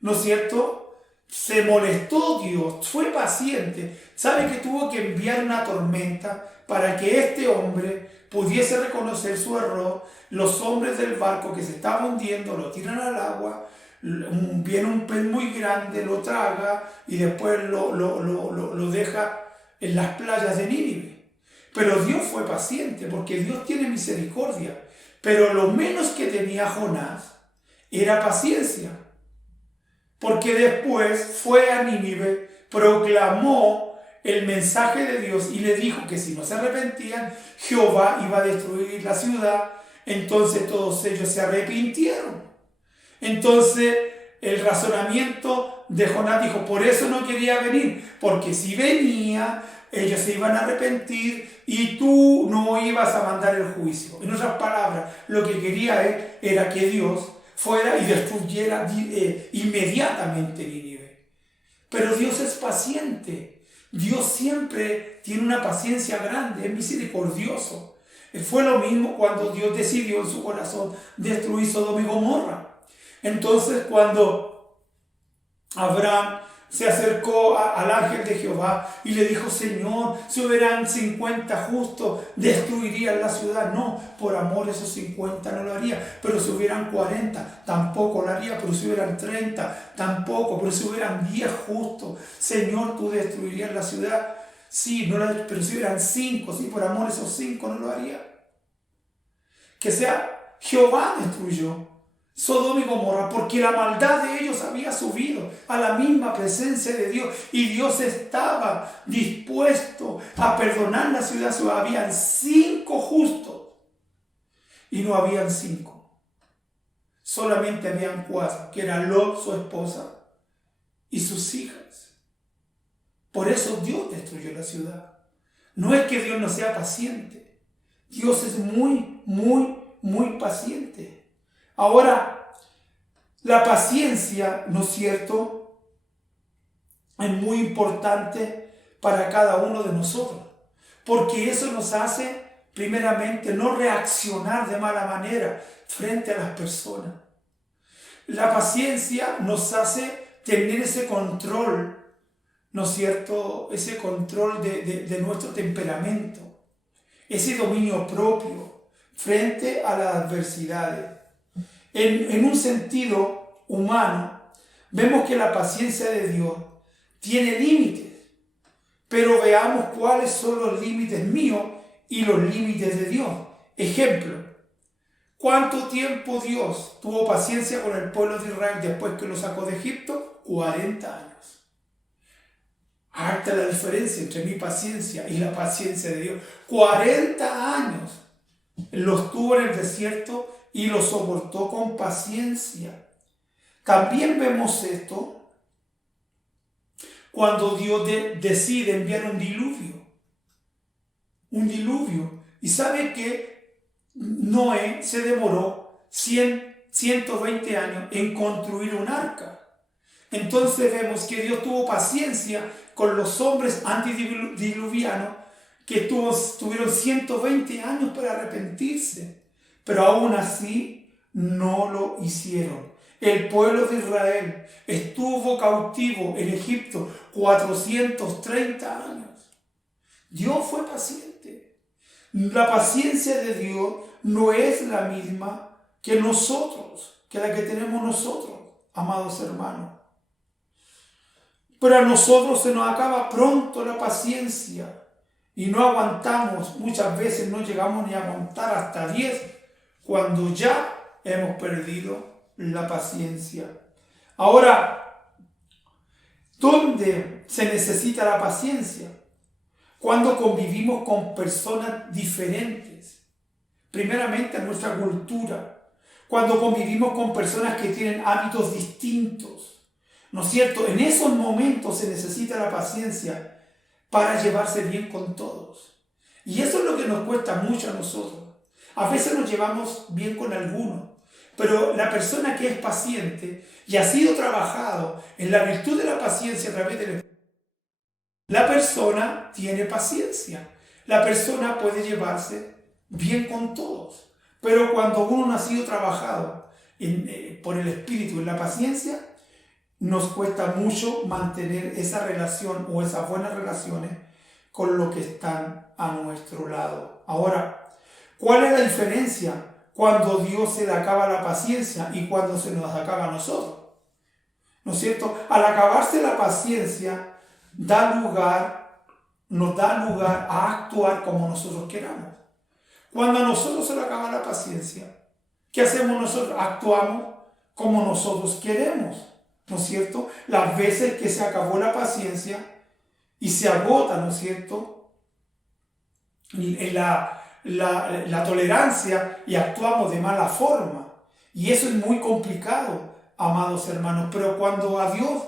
¿no es cierto? Se molestó Dios, fue paciente. ¿Sabe que tuvo que enviar una tormenta para que este hombre pudiese reconocer su error? Los hombres del barco que se estaba hundiendo lo tiran al agua, viene un pez muy grande, lo traga y después lo deja en las playas de Nínive. Pero Dios fue paciente porque Dios tiene misericordia. Pero lo menos que tenía Jonás era paciencia. Porque después fue a Nínive, proclamó el mensaje de Dios y le dijo que si no se arrepentían, Jehová iba a destruir la ciudad. Entonces todos ellos se arrepintieron. Entonces el razonamiento de Jonás dijo, por eso no quería venir, porque si venía, ellos se iban a arrepentir y tú no ibas a mandar el juicio. En otras palabras, lo que quería él era que Dios fuera y destruyera inmediatamente Nínive. Pero Dios es paciente. Dios siempre tiene una paciencia grande, es misericordioso. Fue lo mismo cuando Dios decidió en su corazón destruir Sodoma y Gomorra. Entonces, cuando Abraham se acercó al ángel de Jehová y le dijo, Señor, si hubieran 50 justos, destruirían la ciudad. No, por amor esos 50 no lo haría. Pero si hubieran 40, tampoco lo haría. Pero si hubieran 30, tampoco. Pero si hubieran 10 justos, Señor, tú destruirías la ciudad. Sí, no la, pero si hubieran 5, sí, por amor esos 5 no lo haría. Que sea, Jehová destruyó Sodoma y Gomorra, porque la maldad de ellos había subido a la misma presencia de Dios y Dios estaba dispuesto a perdonar la ciudad. Habían 5 justos y no habían 5, solamente habían 4, que eran Lot, su esposa y sus hijas. Por eso Dios destruyó la ciudad. No es que Dios no sea paciente, Dios es muy, muy, muy paciente. Ahora, la paciencia, ¿no es cierto?, es muy importante para cada uno de nosotros, porque eso nos hace, primeramente, no reaccionar de mala manera frente a las personas. La paciencia nos hace tener ese control, ¿no es cierto?, ese control de nuestro temperamento, ese dominio propio frente a las adversidades. En un sentido humano, vemos que la paciencia de Dios tiene límites, pero veamos cuáles son los límites míos y los límites de Dios. Ejemplo, ¿cuánto tiempo Dios tuvo paciencia con el pueblo de Israel después que lo sacó de Egipto? 40 años. Harta la diferencia entre mi paciencia y la paciencia de Dios. 40 años los tuvo en el desierto y lo soportó con paciencia. También vemos esto cuando Dios decide enviar un diluvio. Un diluvio. Y sabe que Noé se demoró 120 años en construir un arca. Entonces vemos que Dios tuvo paciencia con los hombres antediluvianos que tuvieron 120 años para arrepentirse. Pero aún así no lo hicieron. El pueblo de Israel estuvo cautivo en Egipto 430 años. Dios fue paciente. La paciencia de Dios no es la misma que nosotros, que la que tenemos nosotros, amados hermanos. Pero a nosotros se nos acaba pronto la paciencia y no aguantamos. Muchas veces no llegamos ni a aguantar hasta 10 cuando ya hemos perdido la paciencia. Ahora, ¿dónde se necesita la paciencia? Cuando convivimos con personas diferentes. Primeramente en nuestra cultura. Cuando convivimos con personas que tienen hábitos distintos. ¿No es cierto? En esos momentos se necesita la paciencia para llevarse bien con todos. Y eso es lo que nos cuesta mucho a nosotros. A veces nos llevamos bien con algunos, pero la persona que es paciente y ha sido trabajado en la virtud de la paciencia a través del Espíritu, la persona tiene paciencia. La persona puede llevarse bien con todos. Pero cuando uno no ha sido trabajado por el Espíritu en la paciencia, nos cuesta mucho mantener esa relación o esas buenas relaciones con los que están a nuestro lado. Ahora, ¿cuál es la diferencia cuando Dios se le acaba la paciencia y cuando se nos acaba a nosotros? ¿No es cierto? Al acabarse la paciencia, nos da lugar a actuar como nosotros queramos. Cuando a nosotros se le acaba la paciencia, ¿qué hacemos nosotros? Actuamos como nosotros queremos. ¿No es cierto? Las veces que se acabó la paciencia y se agota, ¿no es cierto?, la tolerancia y actuamos de mala forma. Y eso es muy complicado, amados hermanos. Pero cuando a Dios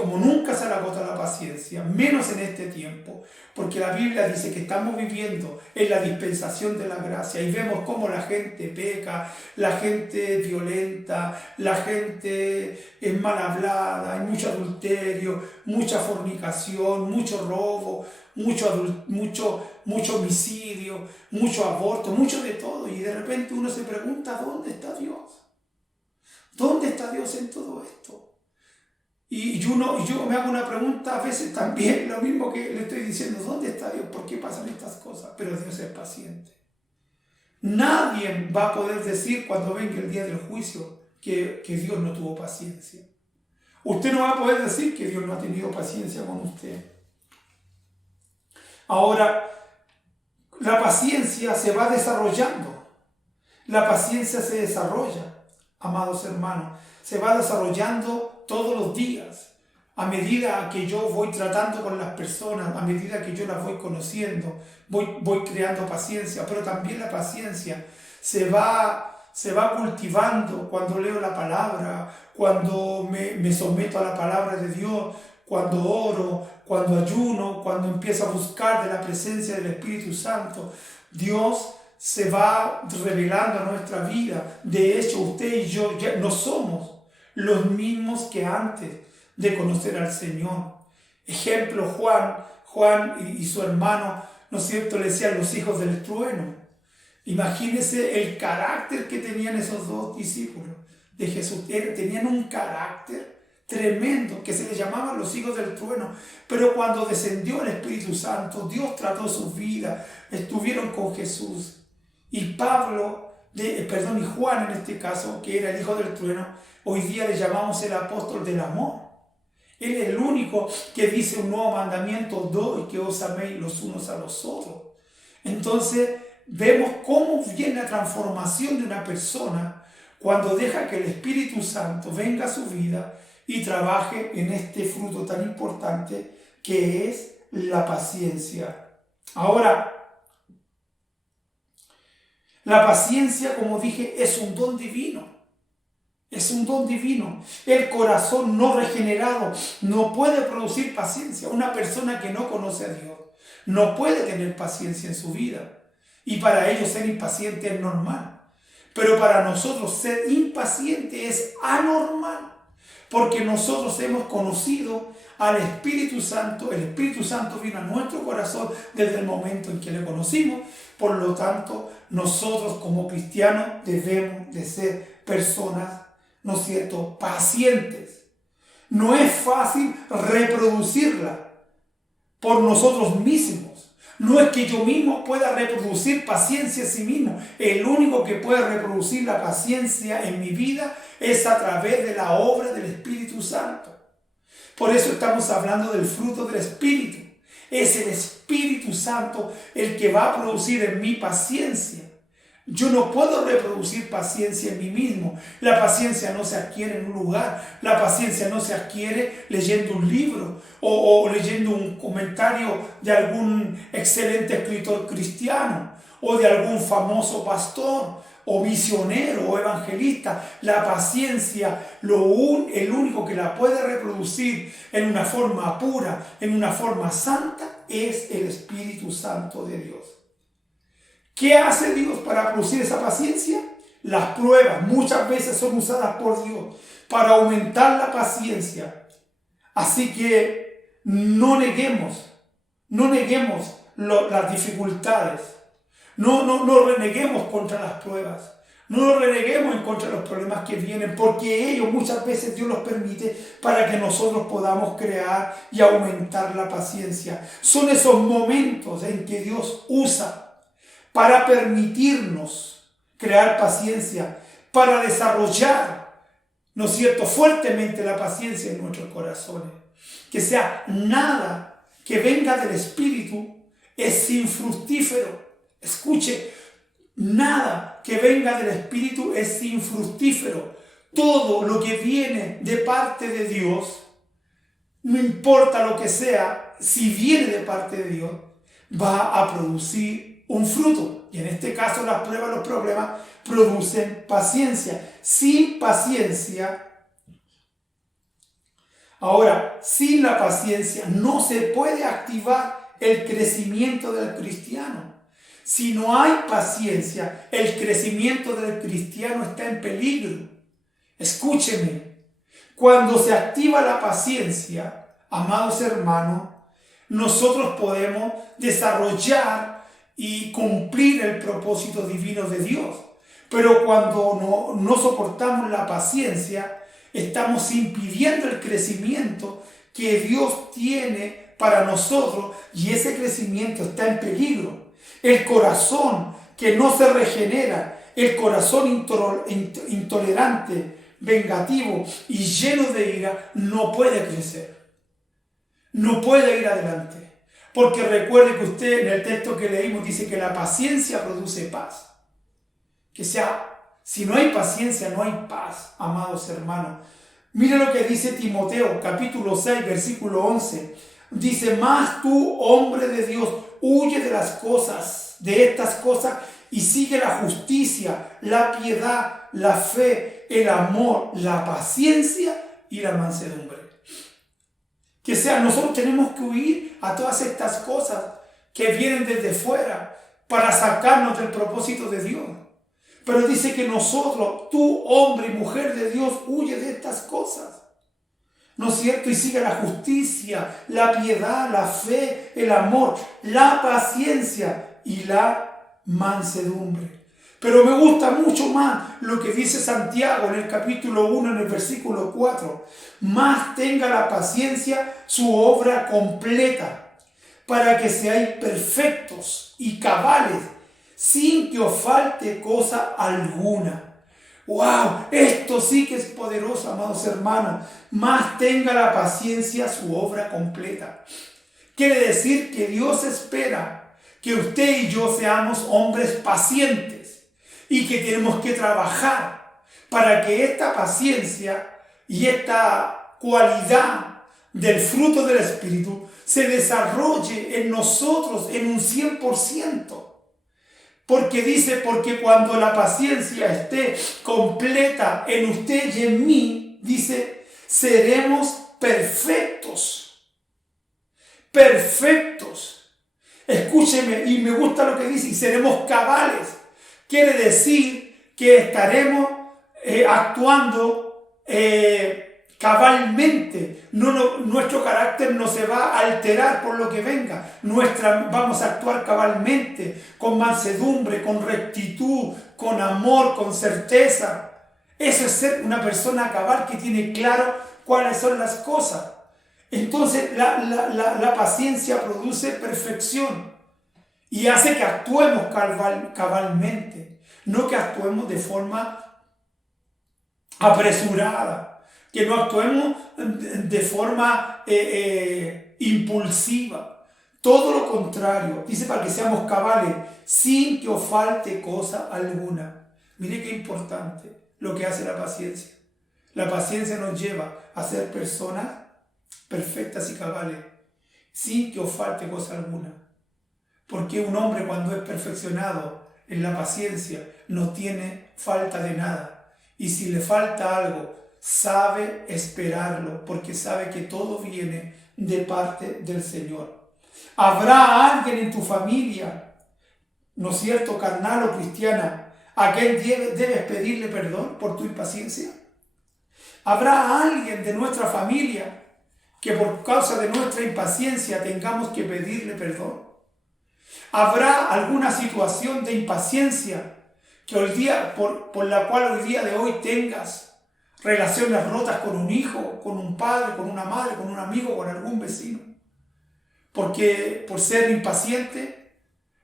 como nunca se le agota la paciencia, menos en este tiempo, porque la Biblia dice que estamos viviendo en la dispensación de la gracia y vemos cómo la gente peca, la gente es violenta, la gente es mal hablada, hay mucho adulterio, mucha fornicación, mucho robo, mucho homicidio, mucho aborto, mucho de todo. Y de repente uno se pregunta, ¿dónde está Dios? ¿Dónde está Dios en todo esto? Y yo me hago una pregunta a veces también, lo mismo que le estoy diciendo, ¿dónde está Dios? ¿Por qué pasan estas cosas? Pero Dios es paciente. Nadie va a poder decir cuando venga el día del juicio que Dios no tuvo paciencia. Usted no va a poder decir que Dios no ha tenido paciencia con usted. Ahora, la paciencia se va desarrollando. La paciencia se desarrolla, amados hermanos. Se va desarrollando todos los días, a medida que yo voy tratando con las personas, a medida que yo las voy conociendo, voy creando paciencia, pero también la paciencia se va cultivando cuando leo la palabra, cuando me someto a la palabra de Dios, cuando oro, cuando ayuno, cuando empiezo a buscar de la presencia del Espíritu Santo. Dios se va revelando a nuestra vida. De hecho, usted y yo ya no somos los mismos que antes de conocer al Señor. Ejemplo, Juan y su hermano, ¿no es cierto?, le decían los hijos del trueno. Imagínense el carácter que tenían esos dos discípulos de Jesús. Tenían un carácter tremendo, que se les llamaban los hijos del trueno. Pero cuando descendió el Espíritu Santo, Dios trató sus vidas, estuvieron con Jesús. Y Juan en este caso, que era el hijo del trueno, hoy día le llamamos el apóstol del amor. Él es el único que dice un nuevo mandamiento: doy que os améis los unos a los otros. Entonces vemos cómo viene la transformación de una persona cuando deja que el Espíritu Santo venga a su vida y trabaje en este fruto tan importante que es la paciencia. Ahora, la paciencia, como dije, es un don divino. Es un don divino. El corazón no regenerado no puede producir paciencia. Una persona que no conoce a Dios no puede tener paciencia en su vida. Y para ellos ser impaciente es normal. Pero para nosotros ser impaciente es anormal. Porque nosotros hemos conocido al Espíritu Santo. El Espíritu Santo vino a nuestro corazón desde el momento en que le conocimos. Por lo tanto, nosotros como cristianos debemos de ser personas, ¿no es cierto?, pacientes. No es fácil reproducirla por nosotros mismos. No es que yo mismo pueda reproducir paciencia en sí mismo. El único que puede reproducir la paciencia en mi vida es a través de la obra del Espíritu Santo. Por eso estamos hablando del fruto del Espíritu. Es el Espíritu Santo el que va a producir en mí paciencia. Yo no puedo reproducir paciencia en mí mismo. La paciencia no se adquiere en un lugar. La paciencia no se adquiere leyendo un libro o leyendo un comentario de algún excelente escritor cristiano o de algún famoso pastor o misionero o evangelista, la paciencia, el único que la puede reproducir en una forma pura, en una forma santa, es el Espíritu Santo de Dios. ¿Qué hace Dios para producir esa paciencia? Las pruebas muchas veces son usadas por Dios para aumentar la paciencia. Así que no neguemos las dificultades. No reneguemos contra las pruebas. No reneguemos en contra de los problemas que vienen, porque ellos muchas veces Dios los permite para que nosotros podamos crear y aumentar la paciencia. Son esos momentos en que Dios usa para permitirnos crear paciencia, para desarrollar, ¿no es cierto?, fuertemente la paciencia en nuestros corazones. Que sea nada que venga del Espíritu es infructífero. Escuche, nada que venga del Espíritu es infructífero. Todo lo que viene de parte de Dios, no importa lo que sea, si viene de parte de Dios, va a producir un fruto. Y en este caso las pruebas, los problemas producen paciencia. Sin paciencia, sin la paciencia no se puede activar el crecimiento del cristiano. Si no hay paciencia, el crecimiento del cristiano está en peligro. Escúcheme, cuando se activa la paciencia, amados hermanos, nosotros podemos desarrollar y cumplir el propósito divino de Dios. Pero cuando no soportamos la paciencia, estamos impidiendo el crecimiento que Dios tiene para nosotros, y ese crecimiento está en peligro. El corazón que no se regenera, el corazón intolerante, vengativo y lleno de ira, no puede crecer, no puede ir adelante. Porque recuerde que usted en el texto que leímos dice que la paciencia produce paz. Si no hay paciencia, no hay paz, amados hermanos. Mire lo que dice Timoteo, capítulo 6, versículo 11. Dice: mas tú, hombre de Dios, huye de estas cosas, y sigue la justicia, la piedad, la fe, el amor, la paciencia y la mansedumbre. Nosotros tenemos que huir a todas estas cosas que vienen desde fuera para sacarnos del propósito de Dios. Pero dice que nosotros, tú, hombre y mujer de Dios, huye de estas cosas, ¿no es cierto? Y sigue la justicia, la piedad, la fe, el amor, la paciencia y la mansedumbre. Pero me gusta mucho más lo que dice Santiago en el capítulo 1, en el versículo 4. Más tenga la paciencia su obra completa, para que seáis perfectos y cabales, sin que os falte cosa alguna. ¡Wow! Esto sí que es poderoso, amados hermanos. Más tenga la paciencia su obra completa. Quiere decir que Dios espera que usted y yo seamos hombres pacientes y que tenemos que trabajar para que esta paciencia y esta cualidad del fruto del Espíritu se desarrolle en nosotros en un 100%. Porque dice, porque cuando la paciencia esté completa en usted y en mí, dice, seremos perfectos. Perfectos. Escúcheme, y me gusta lo que dice, y seremos cabales. Quiere decir que estaremos actuando cabalmente. Nuestro carácter no se va a alterar por lo que venga. Vamos a actuar cabalmente, con mansedumbre, con rectitud, con amor, con certeza. Eso es ser una persona cabal que tiene claro cuáles son las cosas. Entonces la paciencia produce perfección y hace que actuemos cabalmente, no que actuemos de forma apresurada, que no actuemos de forma impulsiva. Todo lo contrario, dice, para que seamos cabales, sin que os falte cosa alguna. Mire qué importante lo que hace la paciencia. La paciencia nos lleva a ser personas perfectas y cabales, sin que os falte cosa alguna. Porque un hombre, cuando es perfeccionado en la paciencia, no tiene falta de nada. Y si le falta algo, sabe esperarlo, porque sabe que todo viene de parte del Señor. Habrá alguien en tu familia, ¿no es cierto?, carnal o cristiana, a quien debes pedirle perdón por tu impaciencia. Habrá alguien de nuestra familia que por causa de nuestra impaciencia tengamos que pedirle perdón. Habrá alguna situación de impaciencia que hoy día, por la cual hoy día de hoy tengas relaciones rotas con un hijo, con un padre, con una madre, con un amigo, con algún vecino. Porque por ser impaciente,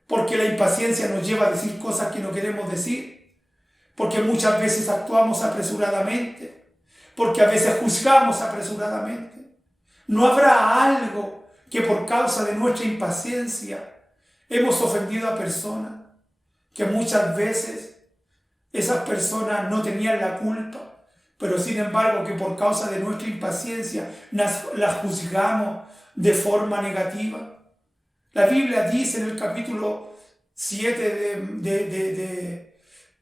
porque la impaciencia nos lleva a decir cosas que no queremos decir, porque muchas veces actuamos apresuradamente, porque a veces juzgamos apresuradamente. ¿No habrá algo que por causa de nuestra impaciencia hemos ofendido a personas, que muchas veces esas personas no tenían la culpa, pero sin embargo que por causa de nuestra impaciencia las juzgamos de forma negativa? La Biblia dice en el capítulo 7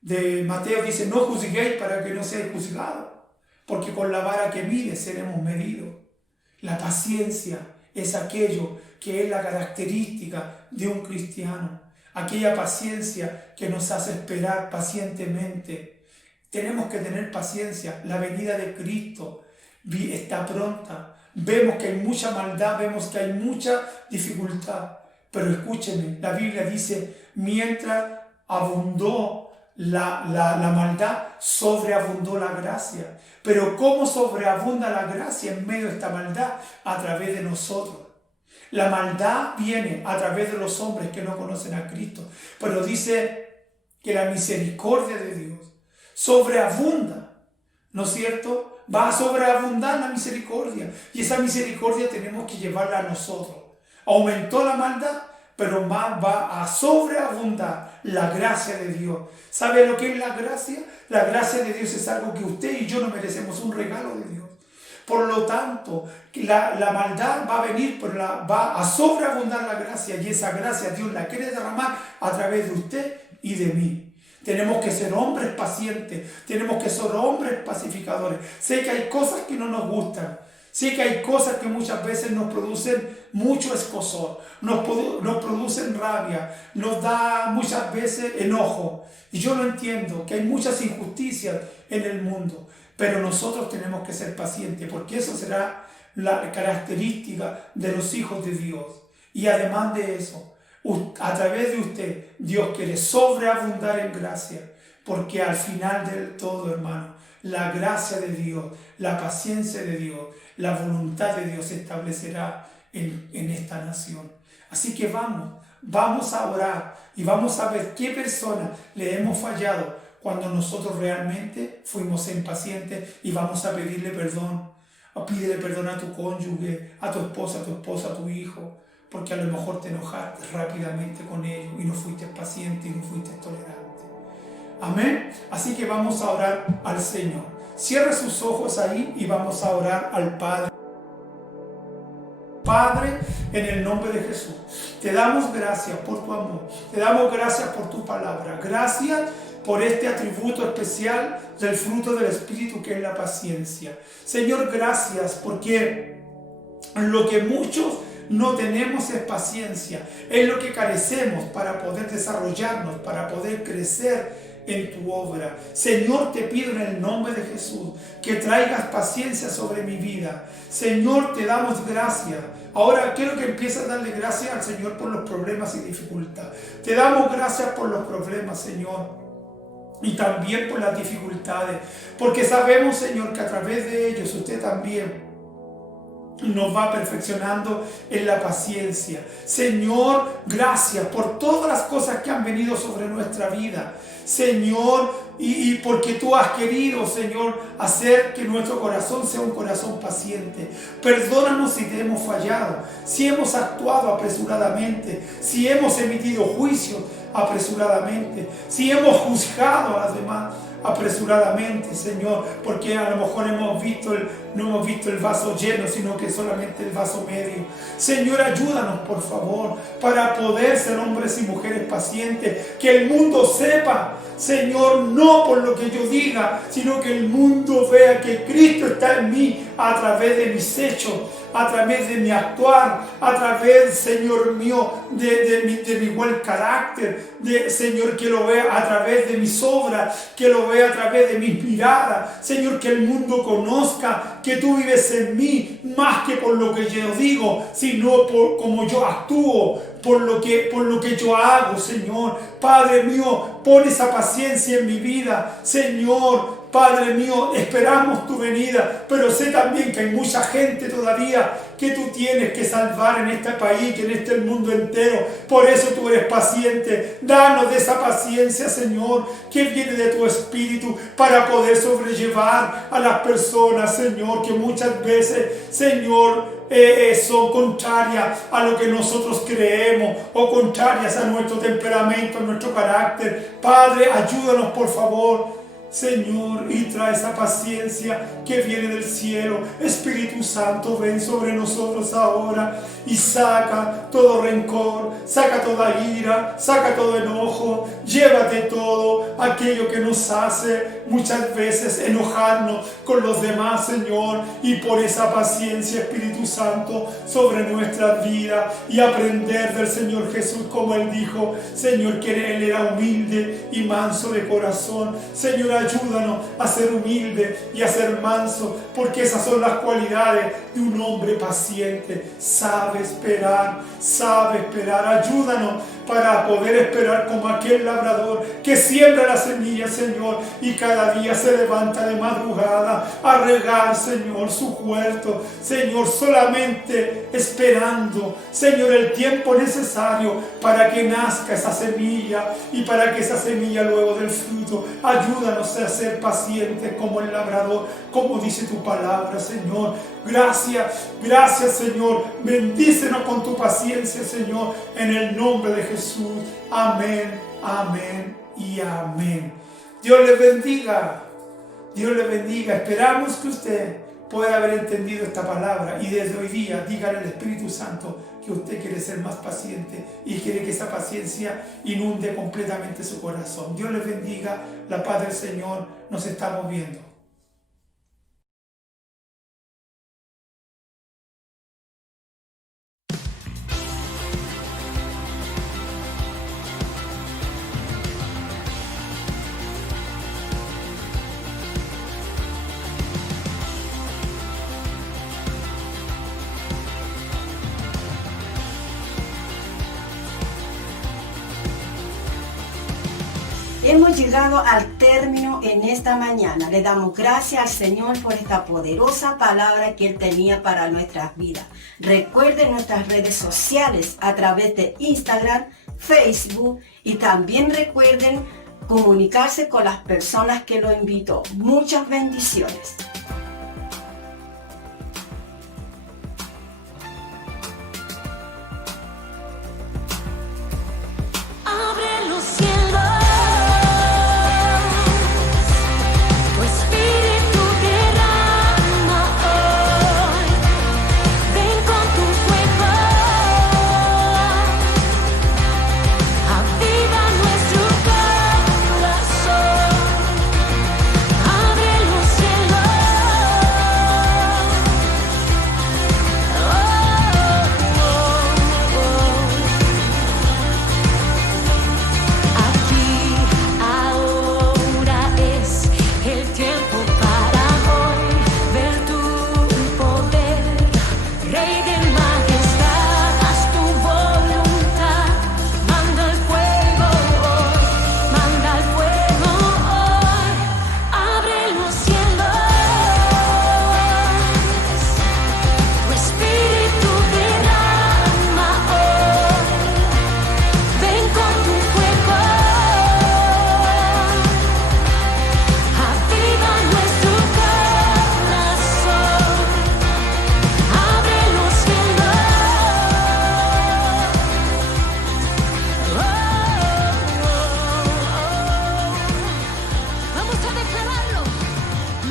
de Mateo, dice: no juzguéis para que no seáis juzgados, porque con la vara que mide seremos medidos. La paciencia es aquello que es la característica de un cristiano, aquella paciencia que nos hace esperar pacientemente. Tenemos que tener paciencia. La venida de Cristo está pronta. Vemos que hay mucha maldad, vemos que hay mucha dificultad, pero escúcheme, la Biblia dice: mientras abundó la maldad, sobreabundó la gracia. Pero ¿cómo sobreabunda la gracia en medio de esta maldad? A través de nosotros. La maldad viene a través de los hombres que no conocen a Cristo, pero dice que la misericordia de Dios sobreabunda, ¿no es cierto? Va a sobreabundar la misericordia, y esa misericordia tenemos que llevarla a nosotros. Aumentó la maldad, pero más va a sobreabundar la gracia de Dios. ¿Sabe lo que es la gracia? La gracia de Dios es algo que usted y yo no merecemos, un regalo de Dios. Por lo tanto, la maldad va a venir, pero va a sobreabundar la gracia, y esa gracia Dios la quiere derramar a través de usted y de mí. Tenemos que ser hombres pacientes, tenemos que ser hombres pacificadores. Sé que hay cosas que no nos gustan, sé que hay cosas que muchas veces nos producen mucho escozor, nos producen rabia, nos da muchas veces enojo. Y yo lo entiendo, que hay muchas injusticias en el mundo, pero nosotros tenemos que ser pacientes, porque eso será la característica de los hijos de Dios. Y además de eso, a través de usted, Dios quiere sobreabundar en gracia, porque al final del todo, hermano, la gracia de Dios, la paciencia de Dios, la voluntad de Dios se establecerá en esta nación. Así que vamos a orar y vamos a ver qué persona le hemos fallado cuando nosotros realmente fuimos impacientes, y vamos a pedirle perdón. Pídele perdón a tu cónyuge, a tu esposa, a tu hijo, porque a lo mejor te enojaste rápidamente con ellos y no fuiste paciente y no fuiste tolerante. Amén. Así que vamos a orar al Señor. Cierre sus ojos ahí y vamos a orar al Padre. Padre, en el nombre de Jesús, te damos gracias por tu amor, te damos gracias por tu palabra, gracias por este atributo especial del fruto del Espíritu, que es la paciencia. Señor, gracias, porque lo que muchos no tenemos es paciencia, es lo que carecemos para poder desarrollarnos, para poder crecer en tu obra. Señor, te pido en el nombre de Jesús que traigas paciencia sobre mi vida. Señor, te damos gracias. Ahora quiero que empieces a darle gracias al Señor por los problemas y dificultades. Te damos gracias por los problemas, Señor, y también por las dificultades, porque sabemos, Señor, que a través de ellos usted también nos va perfeccionando en la paciencia. Señor, gracias por todas las cosas que han venido sobre nuestra vida, Señor, y porque tú has querido, Señor, hacer que nuestro corazón sea un corazón paciente. Perdónanos si te hemos fallado, si hemos actuado apresuradamente, si hemos emitido juicios apresuradamente, si hemos juzgado a los demás apresuradamente, Señor, porque a lo mejor hemos visto no hemos visto el vaso lleno, sino que solamente el vaso medio. Señor, ayúdanos, por favor, para poder ser hombres y mujeres pacientes, que el mundo sepa, Señor, no por lo que yo diga, sino que el mundo vea que Cristo está en mí a través de mis hechos, a través de mi actuar, a través, Señor mío, de mi buen carácter, Señor, que lo vea a través de mis obras, que lo vea a través de mis miradas, Señor, que el mundo conozca que tú vives en mí, más que por lo que yo digo, sino por cómo yo actúo, por lo que yo hago, Señor. Padre mío, pon esa paciencia en mi vida, Señor. Padre mío, esperamos tu venida, pero sé también que hay mucha gente todavía que tú tienes que salvar en este país, en este mundo entero. Por eso tú eres paciente. Danos de esa paciencia, Señor, que viene de tu Espíritu, para poder sobrellevar a las personas, Señor, que muchas veces, Señor, son contrarias a lo que nosotros creemos o contrarias a nuestro temperamento, a nuestro carácter. Padre, ayúdanos, por favor, Señor, y trae esa paciencia que viene del cielo. Espíritu Santo, ven sobre nosotros ahora y saca todo rencor, saca toda ira, saca todo enojo, llévate todo aquello que nos hace muchas veces enojarnos con los demás, Señor, y por esa paciencia, Espíritu Santo, sobre nuestras vidas, y aprender del Señor Jesús, como Él dijo, Señor, que Él era humilde y manso de corazón. Señor, ayúdanos a ser humilde y a ser manso, porque esas son las cualidades de un hombre paciente. Sabe esperar, ayúdanos para poder esperar como aquel labrador que siembra la semilla, Señor, y cada día se levanta de madrugada a regar, Señor, su huerto, Señor, solamente esperando, Señor, el tiempo necesario para que nazca esa semilla y para que esa semilla luego del fruto. Ayúdanos a ser pacientes como el labrador, como dice tu palabra, Señor. Gracias, Señor. Bendícenos con tu paciencia, Señor, en el nombre de Jesús. Amén, amén y amén. Dios les bendiga. Dios les bendiga. Esperamos que usted pueda haber entendido esta palabra y desde hoy día dígale al Espíritu Santo que usted quiere ser más paciente y quiere que esa paciencia inunde completamente su corazón. Dios les bendiga. La paz del Señor. Nos estamos viendo. Hemos llegado al término en esta mañana. Le damos gracias al Señor por esta poderosa palabra que Él tenía para nuestras vidas. Recuerden nuestras redes sociales a través de Instagram, Facebook, y también recuerden comunicarse con las personas que lo invitó. Muchas bendiciones. Abre los cielos.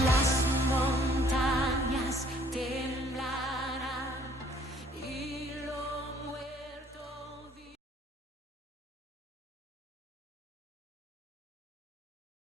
Las